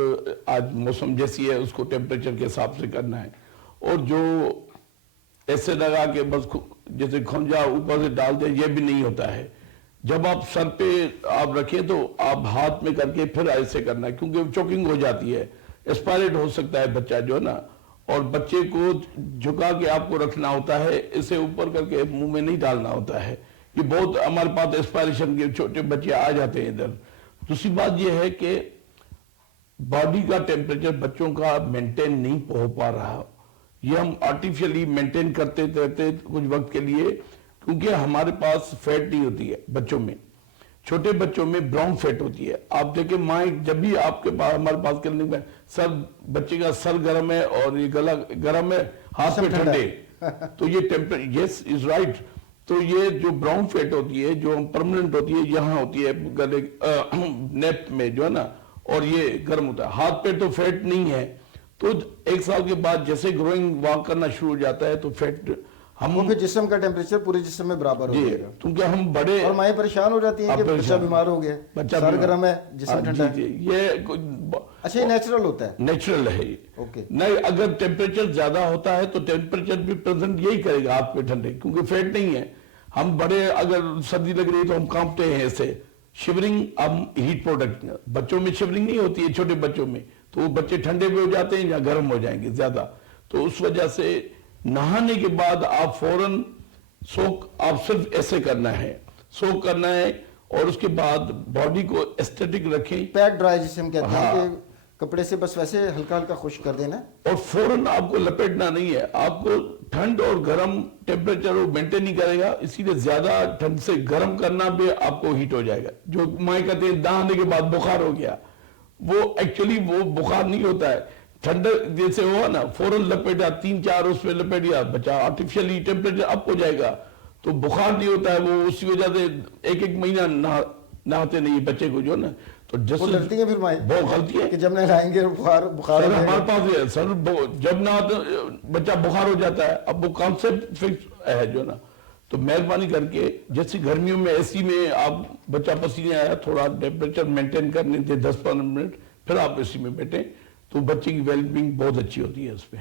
آج موسم جیسی ہے اس کو ٹیمپریچر کے حساب سے کرنا ہے, اور جو ایسے لگا کہ بس جیسے کھنجا اوپر سے ڈال دیں یہ بھی نہیں ہوتا ہے. جب آپ سر پہ آپ رکھیں تو آپ ہاتھ میں کر کے پھر ایسے کرنا ہے, کیونکہ چوکنگ ہو جاتی ہے, اسپائرٹ ہو سکتا ہے بچہ جو ہے نا, اور بچے کو جھکا کے آپ کو رکھنا ہوتا ہے, اسے اوپر کر کے منہ میں نہیں ڈالنا ہوتا ہے. یہ بہت ہمارے پاس اسپائریشن کے چھوٹے بچے آ جاتے ہیں ادھر. دوسری بات یہ ہے کہ باڈی کا ٹیمپریچر بچوں کا مینٹین نہیں ہو پا رہا, یہ ہم آرٹیفیشلی مینٹین کرتے رہتے کچھ وقت کے لیے, کیونکہ ہمارے پاس فیٹ نہیں ہوتی ہے بچوں میں, چھوٹے بچوں میں براؤن فیٹ ہوتی ہے. آپ دیکھیں مائیں جب بھی آپ کے پاس ہمارے پاس کلینک میں سر بچے کا سر گرم ہے اور یہ گلا گرم ہے, ہاتھ پہ ٹھنڈے, تو یہ ٹیمپریچر یس از رائٹ. تو یہ جو براؤن فیٹ ہوتی ہے جو پرماننٹ ہوتی ہے یہاں ہوتی ہے گلے نیپ میں جو ہے نا, اور یہ گرم ہوتا ہے. ہاتھ پہ تو فیٹ نہیں ہے, تو ایک سال کے بعد جیسے گروئنگ واک کرنا شروع ہو جاتا ہے تو فیٹ ہم پھر جسم کا ٹیمپریچر پورے جسم میں برابر ہو جائے گا, کیونکہ ہم بڑے اور مائیں پریشان ہو جاتی ہیں کہ بچہ بیمار ہو گیا, سر گرم ہے جسم ٹھنڈا ہے. یہ اچھا یہ نیچرل ہوتا ہے؟ نیچرل ہے یہ. اوکے. نہیں, اگر ٹیمپریچر زیادہ ہوتا ہے تو ٹیمپریچر بھی پریزنٹ یہی کرے گا ہاتھ پہ ٹھنڈے, کیونکہ فیٹ نہیں ہے. ہم بڑے اگر سردی لگ رہی ہے تو ہم کانپتے ہیں ایسے, شیورنگ ہم ہیٹ پروڈکٹ, بچوں میں شیورنگ نہیں ہوتی ہے چھوٹے بچوں میں, تو وہ بچے ٹھنڈے بھی ہو جاتے ہیں یا گرم ہو جائیں گے زیادہ. تو اس وجہ سے نہانے کے بعد آپ فوراً سوک, آپ صرف ایسے کرنا ہے, سوک کرنا ہے, اور اس کے بعد باڈی کو ایسٹیٹک رکھیں, پیک ڈرائی جسے ہم کہتے ہیں کہ کپڑے سے بس ویسے ہلکا ہلکا خشک کر دینا, اور فوراً آپ کو لپیٹنا نہیں ہے. آپ کو ٹھنڈ اور گرم ٹیمپریچر وہ مینٹین نہیں کرے گا, اسی لیے زیادہ ٹھنڈ سے گرم کرنا بھی آپ کو ہیٹ ہو جائے گا. جو مائیں کہتے ہیں نہانے کے بعد بخار ہو گیا, وہ ایکچولی وہ بخار نہیں ہوتا ہے, ٹھنڈ جیسے ہوا نا فوراً لپیٹا 3-4 اس پہ لپیٹ گیا, بچہ آرٹیفیشلی ٹیمپریچر اپ ہو جائے گا, تو بخار نہیں ہوتا ہے. وہ اسی وجہ سے ایک مہینہ نہاتے نہیں بچے کو جو نا, تو وہ ڈرتی ہیں پھر مائیں, بہت غلطی ہے کہ جب نہلائیں گے بخار ہمارے پاس ہے سر, جب نہ بچہ بخار ہو جاتا ہے. اب وہ کانسیپٹ فکس ہے جو نا, تو مہربانی کر کے جیسے گرمیوں میں ایسی میں آپ بچہ پسینے آیا تھوڑا ٹیمپریچر مینٹین کرنے دے 10-15 منٹ, پھر آپ اسی میں بیٹھیں, تو بچے کی ویل بینگ بہت اچھی ہوتی ہے اس پہ.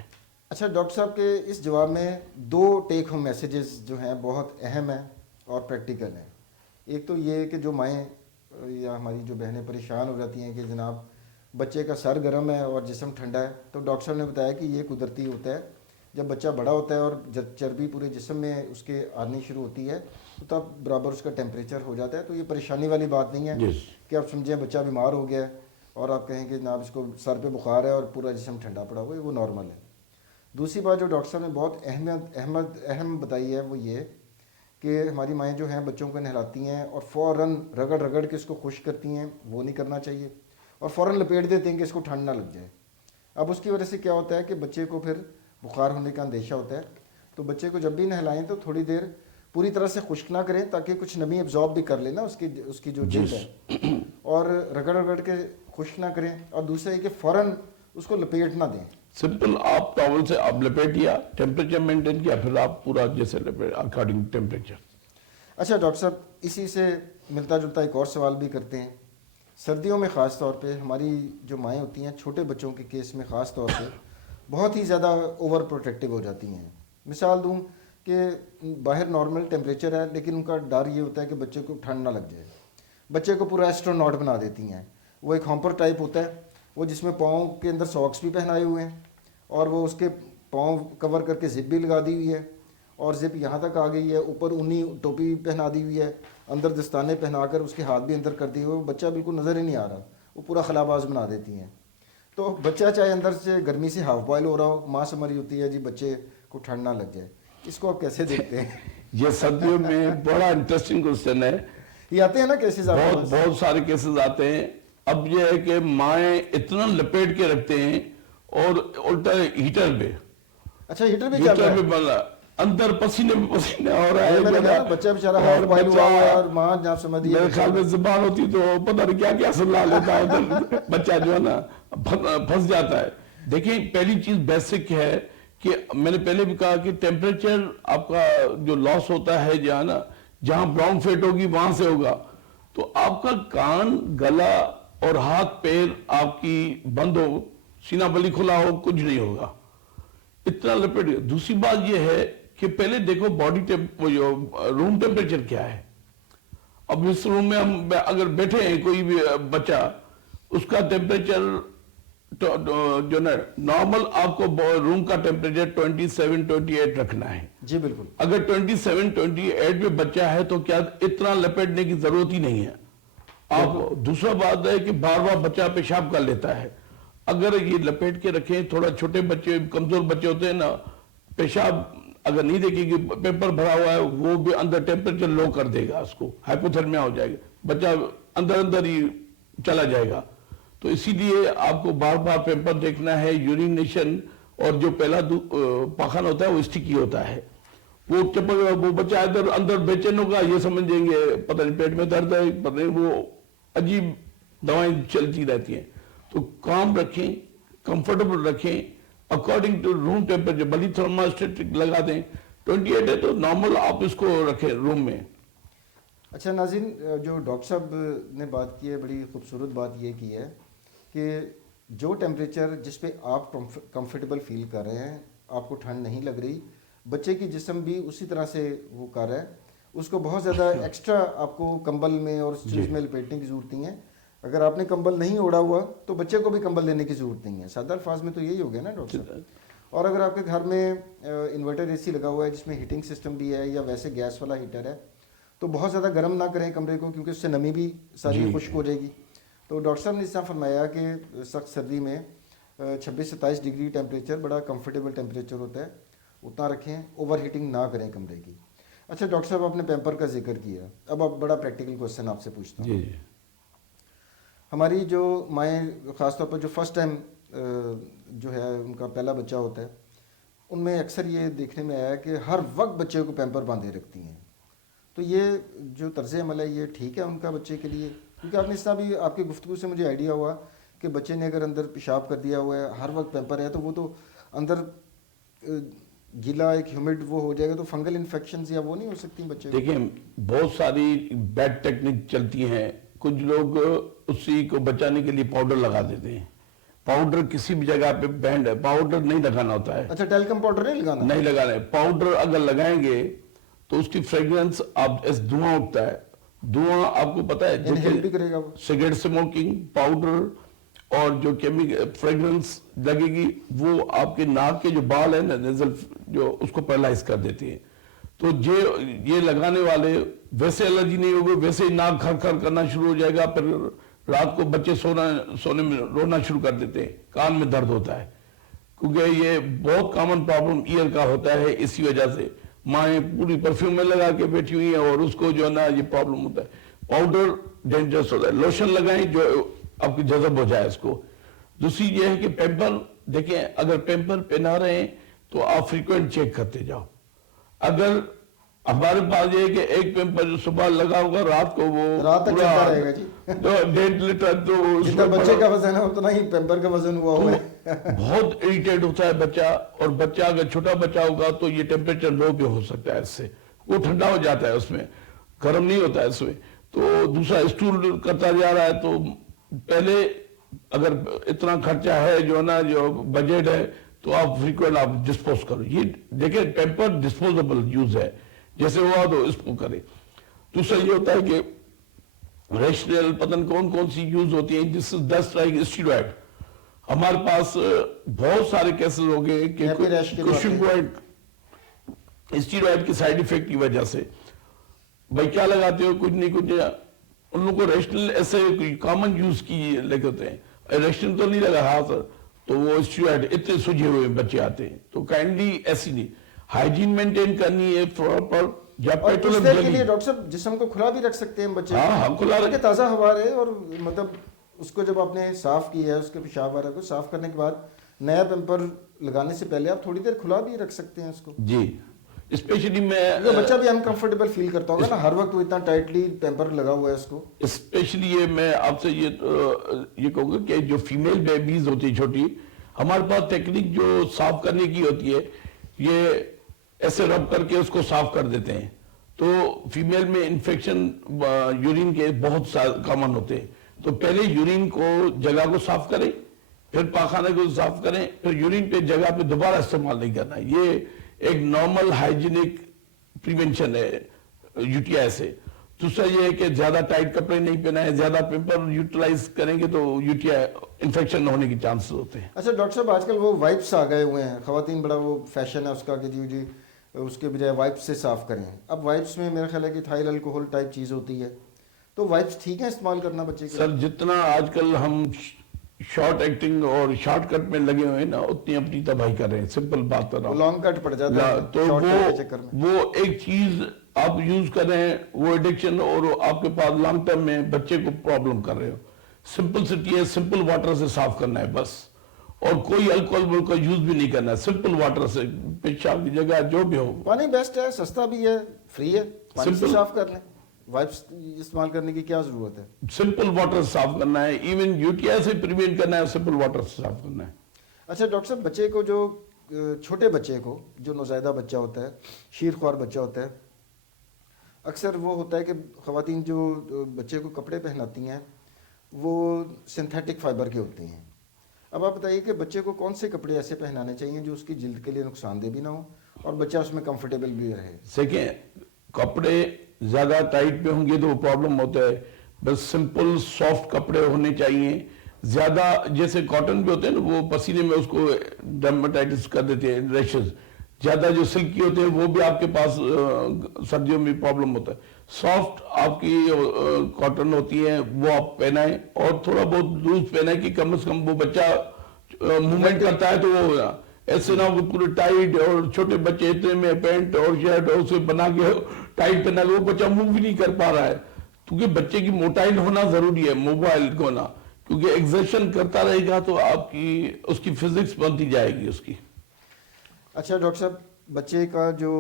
اچھا ڈاکٹر صاحب کے اس جواب میں 2 ٹیک ہوم میسیجز جو ہیں بہت اہم ہیں اور پریکٹیکل ہیں. ایک تو یہ کہ جو مائیں یا ہماری جو بہنیں پریشان ہو جاتی ہیں کہ جناب بچے کا سر گرم ہے اور جسم ٹھنڈا ہے, تو ڈاکٹر صاحب نے بتایا کہ یہ قدرتی ہوتا ہے. جب بچہ بڑا ہوتا ہے اور چربی پورے جسم میں اس کے آنی شروع ہوتی ہے تو تب برابر اس کا ٹیمپریچر ہو جاتا ہے. تو یہ پریشانی والی بات نہیں ہے کہ آپ سمجھیں بچہ بیمار ہو گیا ہے اور آپ کہیں کہ جناب اس کو سر پہ بخار ہے اور پورا جسم ٹھنڈا پڑا ہوا ہے, وہ نارمل ہے. دوسری بات جو ڈاکٹر صاحب نے بہت اہم بتائی ہے وہ یہ کہ ہماری مائیں جو ہیں بچوں کو نہلاتی ہیں اور فوراً رگڑ رگڑ کے اس کو خشک کرتی ہیں, وہ نہیں کرنا چاہیے, اور فوراً لپیٹ دیتے ہیں کہ اس کو ٹھنڈ نہ لگ جائے. اب اس کی وجہ سے کیا ہوتا ہے کہ بچے کو پھر بخار ہونے کا اندیشہ ہوتا ہے. تو بچے کو جب بھی نہلائیں تو تھوڑی دیر پوری طرح سے خشک نہ کریں تاکہ کچھ نمی ایبزارب بھی کر لے نا اس کی جو جلد ہے، اور رگڑ رگڑ کے خشک نہ کریں، اور دوسرا یہ کہ فوراً اس کو لپیٹ نہ دیں. سمپل آپ ٹاول سے آپ لپیٹ دیا، ٹیمپریچر مینٹین کیا، پھر آپ پورا جیسے لپیٹ اکارڈنگ ٹیمپریچر. اچھا ڈاکٹر صاحب، اسی سے ملتا جلتا ایک اور سوال بھی کرتے ہیں. سردیوں میں خاص طور پہ ہماری جو مائیں ہوتی ہیں چھوٹے بچوں کے کیس میں خاص طور پہ بہت ہی زیادہ اوور پروٹیکٹیو ہو جاتی ہیں. مثال دوں کہ باہر نارمل ٹیمپریچر ہے لیکن ان کا ڈر یہ ہوتا ہے کہ بچے کو ٹھنڈ نہ لگ جائے، بچے کو پورا ایسٹروناٹ بنا دیتی ہیں. وہ ایک ہامپر ٹائپ ہوتا ہے، وہ جس میں پاؤں کے اندر ساکس بھی پہنائے ہوئے ہیں، اور وہ اس کے پاؤں کور کر کے زپ بھی لگا دی ہوئی ہے، اور زپ یہاں تک آ گئی ہے، اوپر اونی ٹوپی پہنا دی ہوئی ہے، اندر دستانے پہنا کر اس کے ہاتھ بھی اندر کر دیے ہوئے، بچہ بالکل نظر ہی نہیں آ رہا، وہ پورا خلاباز بنا دیتی ہیں. تو بچہ چاہے اندر سے گرمی سے ہاف بوائل ہو رہا ہو، ماں سمجھ ہوتی ہے جی بچے کو ٹھنڈ نہ لگ جائے. اس کو آپ کیسے دیکھتے ہیں؟ یہ سردیوں میں بڑا انٹرسٹنگ کوشچن ہے. یہ آتے ہیں نا کیسز؟ بہت سارے کیسز آتے ہیں. اب یہ ہے کہ مائیں اتنا لپیٹ کے رکھتے ہیں اور الٹا ہیٹر پہ، اچھا ہیٹر بھی چل رہا ہے، اندر پسینے میں پسینے ہو رہا ہے، بچہ بیچارہ ہاف بوائل ہوا ہوا ہے، اور ماں جب سمجھ دی میرے خیال میں زبان ہوتی تو پتہ نہیں کیا کیا سلا لیتا ہے، بچہ جو ہے نا پھنس جاتا ہے. دیکھیں پہلی چیز بیسک ہے کہ میں نے پہلے بھی کہا کہ ٹیمپریچر آپ کا جو لاس ہوتا ہے جہاں براؤن فیٹ ہوگی وہاں سے ہوگا. تو آپ کا کان، گلا اور ہاتھ پیر آپ کی بند ہو، سینہ بلی کھلا ہو، کچھ نہیں ہوگا، اتنا لپیٹ. دوسری بات یہ ہے کہ پہلے دیکھو روم ٹیمپریچر کیا ہے. اب اس روم میں ہم اگر بیٹھے ہیں کوئی بھی بچہ، اس کا ٹیمپریچر جو نا نارمل آپ کو روم کا ٹیمپریچر 27-28 رکھنا ہے. جی بالکل. اگر 27-28 میں بچہ ہے تو کیا اتنا لپیٹنے کی ضرورت ہی نہیں ہے آپ. دوسرا بات ہے کہ بار بار بچہ پیشاب کر لیتا ہے، اگر یہ لپیٹ کے رکھیں، تھوڑا چھوٹے بچے کمزور بچے ہوتے ہیں نا، پیشاب اگر نہیں دیکھیں کہ پیپر بھرا ہوا ہے وہ بھی اندر ٹیمپریچر لو کر دے گا، اس کو ہائپوتھرمیا ہو جائے گا، بچہ اندر ہی چلا جائے گا. تو اسی لیے آپ کو بار بار پیپر دیکھنا ہے. یورینیشن اور جو پہلا پاخانہ ہوتا ہے وہ اسٹکی ہوتا ہے، وہ بچہ اندر بے چین ہوگا، یہ سمجھیں گے پتہ نہیں پیٹ میں درد ہے، پتہ نہیں، وہ عجیب دوائیں چلتی رہتی ہیں. تو کام رکھیں، کمفرٹیبل رکھیں اکارڈنگ ٹو روم ٹیمپریچر. بلی تھرماسٹیٹ لگا دیں، 28 ہے تو نارمل آپ اس کو رکھیں روم میں. اچھا ناظرین، جو ڈاکٹر صاحب نے بات کی ہے، بڑی خوبصورت بات یہ کی ہے کہ جو ٹیمپریچر جس پہ آپ کمفرٹیبل فیل کر رہے ہیں، آپ کو ٹھنڈ نہیں لگ رہی، بچے کی جسم بھی اسی طرح سے وہ کر رہا ہے، اس کو بہت زیادہ ایکسٹرا آپ کو کمبل میں اور اس چیز میں لپیٹنے کی ضرورت نہیں ہے. اگر آپ نے کمبل نہیں اوڑھا ہوا تو بچے کو بھی کمبل لینے کی ضرورت نہیں ہے. سادہ الفاظ میں تو یہی ہو گیا نا ڈاکٹر صاحب. اور اگر آپ کے گھر میں انورٹر اے سی لگا ہوا ہے جس میں ہیٹنگ سسٹم بھی ہے یا ویسے گیس والا ہیٹر ہے، تو بہت زیادہ گرم نہ کریں کمرے کو، کیونکہ اس سے نمی بھی ساری خشک ہو جائے گی. تو ڈاکٹر صاحب نے اس طرح فرمایا کہ سخت سردی میں 26-27 ڈگری ٹیمپریچر بڑا کمفرٹیبل ٹیمپریچر ہوتا ہے، اتنا رکھیں، اوور ہیٹنگ نہ کریں کمرے کی. اچھا ڈاکٹر صاحب، آپ نے پیمپر کا ذکر کیا، اب بڑا پریکٹیکل کوسچن آپ سے پوچھتا ہوں. ہماری جو مائیں خاص طور پر جو فرسٹ ٹائم جو ہے ان کا پہلا بچہ ہوتا ہے، ان میں اکثر یہ دیکھنے میں آیا کہ ہر وقت بچے کو پیمپر باندھے رکھتی ہیں. تو یہ جو طرز عمل ہے یہ ٹھیک ہے ان کا بچے کے لیے؟ کیونکہ آپ نے اس طرح بھی آپ کی گفتگو سے مجھے آئیڈیا ہوا کہ بچے نے اگر اندر پیشاب کر دیا ہوا ہے، ہر وقت پیمپر ہے، تو وہ تو اندر گیلا ایک ہیومڈ وہ ہو جائے گا، تو فنگل انفیکشنز یا وہ نہیں ہو سکتی بچے کو؟ دیکھیں بہت ساری بیڈ ٹیکنیک چلتی ہیں. کچھ لوگ اسی کو بچانے کے لیے پاؤڈر لگا دیتے ہیں. پاؤڈر کسی بھی جگہ پہ بینڈ ہے، پاؤڈر نہیں لگانا ہوتا ہے. اچھا ٹیلکم پاؤڈر نہیں لگانا؟ نہیں لگانا ہے. پاؤڈر اگر لگائیں گے تو اس کی فریگرنس آپ دھواں اٹھتا ہے، دھواں آپ کو پتا ہے انہیل بھی کرے گا. سگریٹ اسموکنگ، پاؤڈر اور جو فریگرنس لگے گی وہ آپ کے ناک کے جو بال ہیں نا نیزل، جو اس کو پیرالائز کر دیتی ہیں. تو یہ لگانے والے ویسے الرجی نہیں ہوگی، ویسے ہی ناک کھر کھر کرنا شروع ہو جائے گا، پھر رات کو بچے سونے میں رونا شروع کر دیتے ہیں، کان میں درد ہوتا ہے. کیونکہ یہ بہت کامن پرابلم ایئر کا ہوتا ہے. اسی وجہ سے مائیں پوری پرفیوم میں لگا کے بیٹھی ہوئی ہیں اور اس کو جو ہے نا یہ پرابلم ہوتا ہے. پاؤڈر ڈینجرس ہوتا ہے. لوشن لگائیں جو آپ کی جذب ہو جائے اس کو. دوسری یہ ہے کہ پیمپر دیکھیں، اگر پیمپر پہنا رہے ہیں تو آپ فریکوینٹ چیک کرتے جاؤ. اگر ہمارے پاس یہ ہے کہ ایک پیمپر جو صبح لگا ہوگا رات کو وہ رات تک چلتا رہے گا جی. تو 1.5 لیٹر تو جتنا بچے کا وزن ہے اتنا ہی پیمپر کا وزن ہوا ہوا ہے. بہت اریٹیٹ ہوتا ہے بچہ. اور بچہ اگر چھوٹا بچہ ہوگا تو یہ ٹیمپریچر لو بھی ہو سکتا ہے اس سے, وہ ٹھنڈا ہو جاتا ہے, اس میں گرم نہیں ہوتا ہے اس میں. تو دوسرا اسٹول کرتا جا رہا ہے. تو پہلے اگر اتنا خرچہ ہے جو نا جو بجٹ ہے تو آپ فریکوینٹ آپ ڈسپوز کرو. یہ دیکھیں پیمپر ڈسپوزیبل یوز ہے, جیسے ہوا تو اس کو کرے. دوسرا یہ ہوتا ہے کہ ریشنل پتن کون سی یوز ہوتی ہیں جس سے 10 لائک اسٹیرائڈ. ہمارے پاس بہت سارے کیسز ہو گئے کہ اسٹیرائڈ کی سائیڈ ایفیکٹ کی وجہ سے بھائی کیا لگاتے ہو, کچھ نہیں کچھ. ان لوگوں کو ریشنل ایسے کامن یوز کی لگے ہوتے ہیں, ریشنل تو نہیں لگا ہاتھ تو وہ اسٹیرائڈ اتنے سجے ہوئے بچے آتے ہیں. تو کائنڈلی ایسی نہیں, ہائیجین مینٹین کرنی ہے پراپر. جب اور اس کے لیے ڈاکٹر صاحب جسم کو کھلا بھی رکھ سکتے ہیں بچے, ہاں کھلا رکھ کے تازہ ہوا رہے. اور مطلب اس کو جب آپ نے صاف کیا ہے, اس کے پیشاب وغیرہ کو صاف کرنے کے بعد نیا پیمپر لگانے سے پہلے آپ تھوڑی دیر کھلا بھی رکھ سکتے ہیں اس کو. جی اسپیشلی میں بچہ بھی انکمفرٹیبل فیل کرتا ہوگا نا, ہر وقت وہ اتنا ٹائٹلی پیمپر لگا ہوا ہے اس کو. اسپیشلی یہ میں آپ سے یہ کہوں گا کہ جو فیمیل بیبیز ہوتی ہے چھوٹی, ہمارے پاس ٹیکنیک جو صاف کرنے کی ہوتی ہے, یہ ایسے رب کر کے اس کو صاف کر دیتے ہیں. تو فیمیل میں انفیکشن یورین کے بہت کامن ہوتے ہیں. تو پہلے یورین کو جگہ کو صاف کریں, پھر پاخانے کو صاف کریں, پھر یورین پہ جگہ پہ دوبارہ استعمال نہیں کرنا. یہ ایک نارمل ہائیجینک پریونشن ہے یو ٹی آئی سے. دوسرا یہ ہے کہ زیادہ ٹائٹ کپڑے نہیں پہنائیں, زیادہ پیمپر یوٹیلائز کریں گے تو یو ٹی آئی انفیکشن ہونے کی چانسز ہوتے ہیں. اچھا ڈاکٹر صاحب, آج کل وہ وائپس آ گئے ہوئے ہیں, خواتین بڑا وہ فیشن ہے اس کا کہ جی اس کے بجائے وائپس سے صاف کریں. اب وائپس میں میرا خیال ہے کہ تھائل الکوہول ٹائپ چیز ہوتی ہے, تو وائپس ٹھیک ہے استعمال کرنا بچے کے؟ سر جتنا آج کل ہم شارٹ ایکٹنگ اور شارٹ کٹ میں لگے ہوئے ہیں نا, اتنی اپنی تباہی کر رہے ہیں. سمپل بات کر رہا ہوں, لانگ کٹ پڑ جاتا ہے تو وہ ایک چیز آپ یوز کر رہے ہیں, وہ ایڈکشن, اور آپ کے پاس لانگ ٹرم میں بچے کو پرابلم کر رہے ہو. سمپل سٹی ہے, سمپل واٹر سے صاف کرنا ہے بس, اور کوئی الکوہل کا یوز بھی نہیں کرنا ہے. سمپل واٹر سے پیشاب کی جگہ جو بھی ہو, پانی بیسٹ ہے, سستا بھی ہے, فری ہے, پانی سے صاف کر لیں. وائپس استعمال کرنے کی کیا ضرورت ہے؟ سمپل واٹر سے صاف کرنا ہے. ایون یو ٹی آئی سے پریوینٹ کرنا ہے, سمپل واٹر سے صاف کرنا ہے. اچھا ڈاکٹر صاحب, بچے کو جو چھوٹے بچے کو جو نوزائیدہ بچہ ہوتا ہے, شیر خوار بچہ ہوتا ہے, اکثر وہ ہوتا ہے کہ خواتین جو بچے کو کپڑے پہناتی ہیں وہ سنتھیٹک فائبر کے ہوتے ہیں. اب آپ بتائیے کہ بچے کو کون سے کپڑے ایسے پہنانے چاہیے جو اس کی جلد کے لیے نقصان دہ بھی نہ ہو اور بچہ اس میں کمفرٹیبل بھی رہے؟ دیکھیں کپڑے زیادہ ٹائٹ پہ ہوں گے تو وہ پرابلم ہوتا ہے. بس سمپل سافٹ کپڑے ہونے چاہیے. زیادہ جیسے کاٹن بھی ہوتے ہیں نا, وہ پسینے میں اس کو ڈرماٹائٹس کر دیتے ہیں, ریشز. زیادہ جو سلکی ہوتے ہیں وہ بھی آپ کے پاس سردیوں میں پرابلم ہوتا ہے. سافٹ آپ کی کاٹن ہوتی ہے وہ آپ پہنائیں, اور تھوڑا بہت لوز پہنائیں کہ کم از کم وہ بچہ موومنٹ کرتا ہے تو وہ ہوگا. ایسے نہ وہ پورے ٹائٹ, اور چھوٹے بچے اتنے میں پینٹ اور شرٹ اور اسے بنا کے ٹائٹ پہنا کے وہ بچہ موو بھی نہیں کر پا رہا ہے. کیونکہ بچے کی موٹائل ہونا ضروری ہے, موبائل ہونا, کیونکہ ایگزرشن کرتا رہے گا تو آپ کی اس کی فزکس بنتی جائے گی اس کی. اچھا ڈاکٹر صاحب, بچے کا جو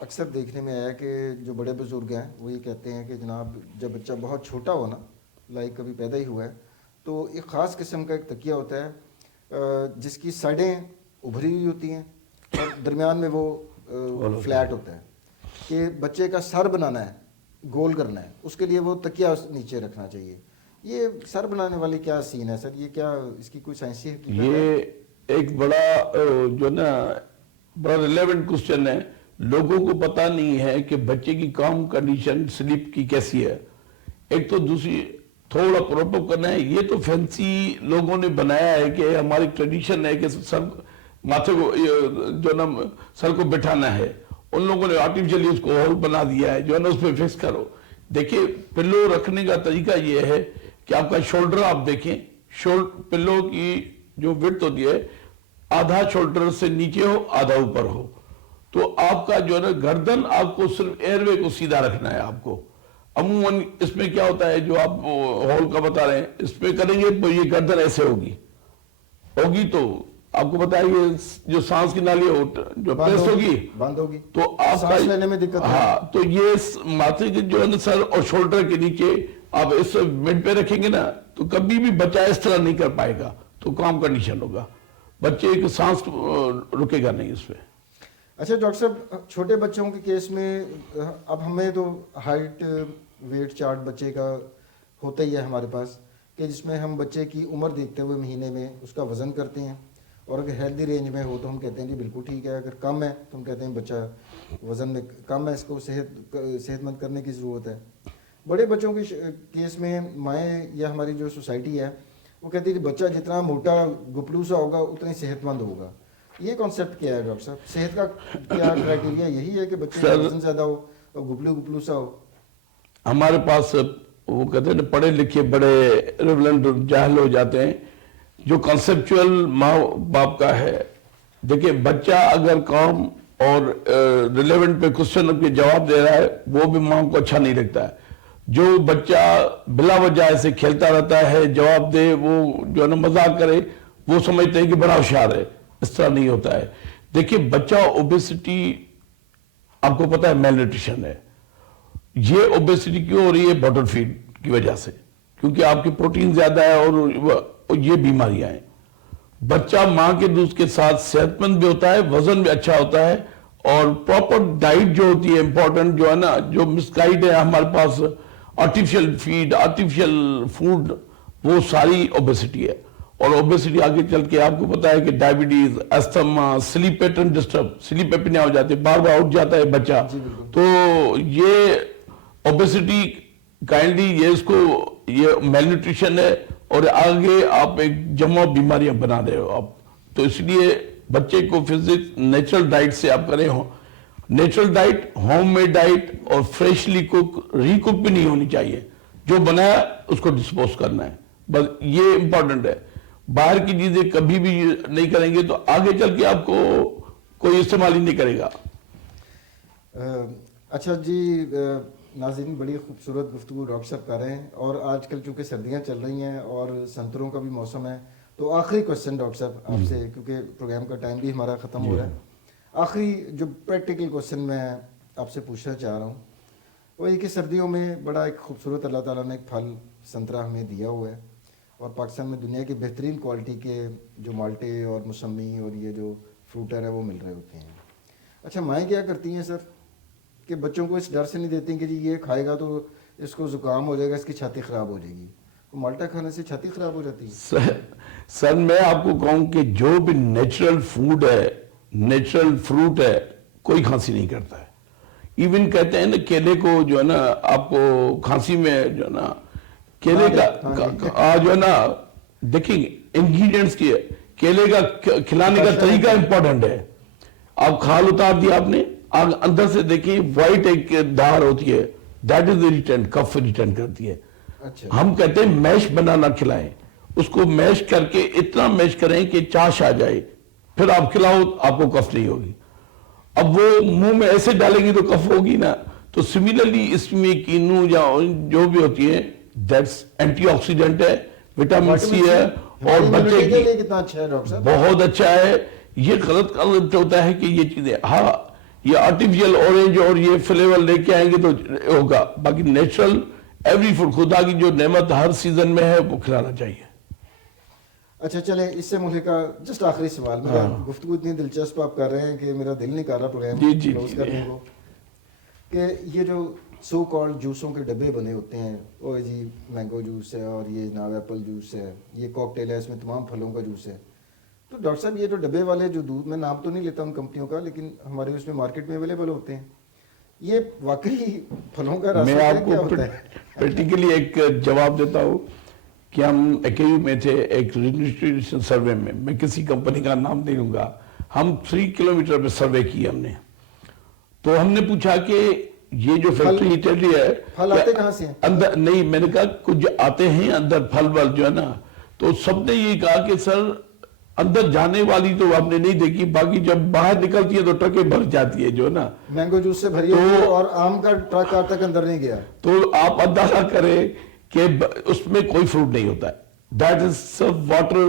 اکثر دیکھنے میں آیا کہ جو بڑے بزرگ ہیں وہ یہ کہتے ہیں کہ جناب جب بچہ بہت چھوٹا ہو نا, لائک کبھی پیدا ہی ہوا ہے, تو ایک خاص قسم کا ایک تکیہ ہوتا ہے جس کی سائڈیں ابھری ہوئی ہوتی ہیں اور درمیان میں وہ فلیٹ ہوتا ہے, کہ بچے کا سر بنانا ہے, گول کرنا ہے, اس کے لیے وہ تکیہ نیچے رکھنا چاہیے. یہ سر بنانے والے کیا سین ہے سر, یہ کیا اس کی کوئی سائنسی حقیقت ہے؟ یہ ایک بڑا جو نا بڑا ریلیونٹ کوسچن ہے. لوگوں کو پتا نہیں ہے کہ بچے کی کام کنڈیشن سلیپ کی کیسی ہے. ایک تو دوسری تھوڑا پروپ کرنا ہے. یہ تو فینسی لوگوں نے بنایا ہے کہ ہماری ٹریڈیشن ہے کہ سر ماتھے کو جو نا سر کو بٹھانا ہے. ان لوگوں نے آرٹیفیشلی اس کو ہول بنا دیا ہے جو ہے نا اس پہ فکس کرو. دیکھیں پلو رکھنے کا طریقہ یہ ہے کہ آپ کا شولڈر آپ دیکھیں, پلو کی جو وڈتھ ہوتی ہے آدھا شولڈر سے نیچے ہو آدھا اوپر ہو. تو آپ کا جو ہے نا گردن آپ کو صرف ایئر وے کو سیدھا رکھنا ہے. آپ کو عموماً اس میں کیا ہوتا ہے جو آپ ہول کا بتا رہے ہیں, اس پہ کریں گے تو یہ گردن ایسے ہوگی تو آپ کو پتا ہے یہ جو سانس کی نالی جو پیس ہوگی بند ہوگی تو آپ سانس لینے میں دقت ہاں تو یہ ماتھے کے جو ہے نا سر اور شولڈر کے نیچے آپ اس مڈ پہ رکھیں گے نا تو کبھی بھی بچہ اس طرح نہیں کر پائے گا تو کام کنڈیشن ہوگا بچے کی سانس رکے گا نہیں اس پہ. اچھا ڈاکٹر صاحب چھوٹے بچوں کے کیس میں اب ہمیں تو ہائٹ ویٹ چارٹ بچے کا ہوتا ہی ہے ہمارے پاس کہ جس میں ہم بچے کی عمر دیکھتے ہوئے مہینے میں اس کا وزن کرتے ہیں اور اگر ہیلدی رینج میں ہو تو ہم کہتے ہیں کہ بالکل ٹھیک ہے, اگر کم ہے تو ہم کہتے ہیں بچہ وزن میں کم ہے, اس کو صحت مند کرنے کی ضرورت ہے. بڑے بچوں کے کیس میں مائیں یا ہماری جو سوسائٹی ہے وہ کہتی ہے کہ بچہ جتنا موٹا گپلو سا ہوگا اتنا صحت مند ہوگا. یہ کانسیپٹ کیا ہے ڈاکٹر صاحب؟ صحت کا کیا کرائٹیریا یہی ہے کہ بچے کا وزن زیادہ ہو اور گپلو سا ہو؟ ہمارے پاس وہ کہتے ہیں پڑھے لکھے بڑے ریولنٹ جاہل ہو جاتے ہیں جو کنسپچول ماں باپ کا ہے. دیکھیں بچہ اگر کام اور ریلیونٹ پہ کوشچن کے جواب دے رہا ہے وہ بھی ماں کو اچھا نہیں لگتا ہے. جو بچہ بلا وجہ ایسے کھیلتا رہتا ہے جواب دے وہ جو ہے نا مذاق کرے وہ سمجھتے ہیں کہ بڑا ہوشیار ہے. اس طرح نہیں ہوتا ہے. دیکھیں بچہ اوبیسٹی آپ کو پتا ہے میل نیوٹریشن ہے. یہ اوبیسٹی کیوں ہو رہی ہے؟ باٹل فیڈ کی وجہ سے, کیونکہ آپ کی پروٹین زیادہ ہے اور یہ بیماریاں ہیں. بچہ ماں کے دودھ کے ساتھ صحت مند بھی ہوتا ہے, وزن بھی اچھا ہوتا ہے, اور پراپر ڈائٹ جو ہوتی ہے امپورٹنٹ جو ہے نا, جو مس گائیڈ ہے ہمارے پاس آرٹیفیشل فیڈ آرٹیفیشل فوڈ وہ ساری اوبیسٹی ہے. اور اوبیسٹی آگے چل کے آپ کو پتا ہے کہ diabetes, asthma, sleep pattern disturb, sleep apnoea ہو جاتی ہے, بار بار اٹھ جاتا ہے بچہ. تو یہ اوبیسٹی کائنڈلی یہ اس کو یہ میل نیوٹریشن ہے اور آگے آپ ایک جمع بیماریاں بنا دے ہو آپ. تو اس لیے بچے کو فزکس نیچرل ڈائٹ سے آپ کریں ہو. Natural diet, home made diet اور فریشلی کوک ری کوک بھی نہیں ہونی چاہیے. جو بنایا اس کو ڈسپوز کرنا ہے, بس یہ امپورٹنٹ ہے. باہر کی چیزیں کبھی بھی نہیں کریں گے تو آگے چل کے آپ کو کوئی استعمال ہی نہیں کرے گا. اچھا جی ناظرین, بڑی خوبصورت گفتگو ڈاکٹر صاحب کر رہے ہیں, اور آج کل چونکہ سردیاں چل رہی ہیں اور سنتروں کا بھی موسم ہے, تو آخری کوشچن ڈاکٹر صاحب آپ سے, کیونکہ پروگرام کا ٹائم بھی ہمارا ختم ہو رہا ہے, آخری جو پریکٹیکل کوشچن میں آپ سے پوچھنا چاہ رہا ہوں وہ یہ کہ سردیوں میں بڑا ایک خوبصورت اللہ تعالیٰ نے ایک پھل سنترا ہمیں دیا ہوا ہے, اور پاکستان میں دنیا کی بہترین کوالٹی کے جو مالٹے اور موسمی اور یہ جو فروٹر ہے وہ مل رہے ہوتے ہیں. اچھا مائیں کیا کرتی ہیں سر کہ بچوں کو اس ڈر سے نہیں دیتی کہ جی یہ کھائے گا تو اس کو زکام ہو جائے گا, اس کی چھاتی خراب ہو جائے گی؟ مالٹا کھانے سے چھاتی خراب ہو جاتی ہے؟ سر میں آپ کو کہوں کہ جو بھی نیچرل فوڈ ہے, نیچرل فروٹ ہے, کوئی کھانسی نہیں کرتا ہے. ایون کہتے ہیں نا کیلے کو جو ہے نا آپ کو کھانسی میں جو ہے نا کیلے کا جو ہے نا دیکھیں انگریڈینٹس کی ہے, کیلے کا کھلانے کا طریقہ امپورٹنٹ ہے. آپ کھال اتار دیا آپ نے, اندر سے دیکھیں وائٹ ایک دار ہوتی ہے, دیٹ از ریٹرن کف ریٹرن کرتی ہے. ہم کہتے ہیں میش بنانا کھلائیں, اس کو میش کر کے اتنا میش کریں کہ چاش آ جائے, پھر آپ کھلاؤ آپ کو کف نہیں ہوگی. اب وہ منہ میں ایسے ڈالیں گی تو کف ہوگی نا. تو سملرلی اس میں کینو یا جو بھی ہوتی ہے دیٹس اینٹی آکسیڈنٹ ہے, وٹامن سی ہے, اور بچے کے لیے کتنا اچھا ہے ڈاکٹر صاحب, بہت اچھا ہے. یہ غلط ہوتا ہے کہ یہ چیزیں ہاں یہ آرٹیفیشل اورنج اور یہ فلیور لے کے آئیں گے تو ہوگا, باقی نیچرل ایوری فوڈ خدا کی جو نعمت ہر سیزن میں ہے وہ کھلانا چاہیے. اچھا چلیں اس سے مجھے کا جسٹ آخری سوال, میرا گفتگو اتنی دلچسپ آپ کر رہے ہیں کہ میرا دل نہیں کر رہا پروگرام کلوز کرنے کو, کہ یہ جو سو کالڈ جوسوں کے ڈبے بنے ہوتے ہیں, او جی مینگو جوس ہے اور یہ جناب ایپل جوس ہے, یہ کوکٹیل ہے, اس میں تمام پھلوں کا جوس ہے. تو ڈاکٹر صاحب یہ جو ڈبے والے جو دودھ, میں نام تو نہیں لیتا ان کمپنیوں کا, لیکن ہمارے اس میں مارکیٹ میں اویلیبل ہوتے ہیں, یہ واقعی پھلوں کا رس میں آپ کو پریکٹیکلی ایک جواب دیتا ہوں کہ ہم ایکیو میں تھے ایک رجسٹریشن سروے میں, میں کسی کمپنی کا نام نہیں لوں گا, ہم 3 کلومیٹر پہ سروے کیا ہم نے. تو ہم نے پوچھا کہ یہ جو فیکٹری چل رہی ہے پھل آتے کہاں سے ہیں اندر, نہیں میں نے کہا کچھ آتے ہیں اندر پھل ول جو ہے نا, تو سب نے یہ کہا کہ سر اندر جانے والی تو آپ نے نہیں دیکھی, باقی جب باہر نکلتی ہے تو ٹرکیں بھر جاتی ہے جو ہے نا مینگو جوس سے بھری ہوئی, اور آم کا ٹرک آج تک اندر نہیں گیا. تو آپ اندازہ کریں کہ اس میں کوئی فروٹ نہیں ہوتا ہے, دیٹ از واٹر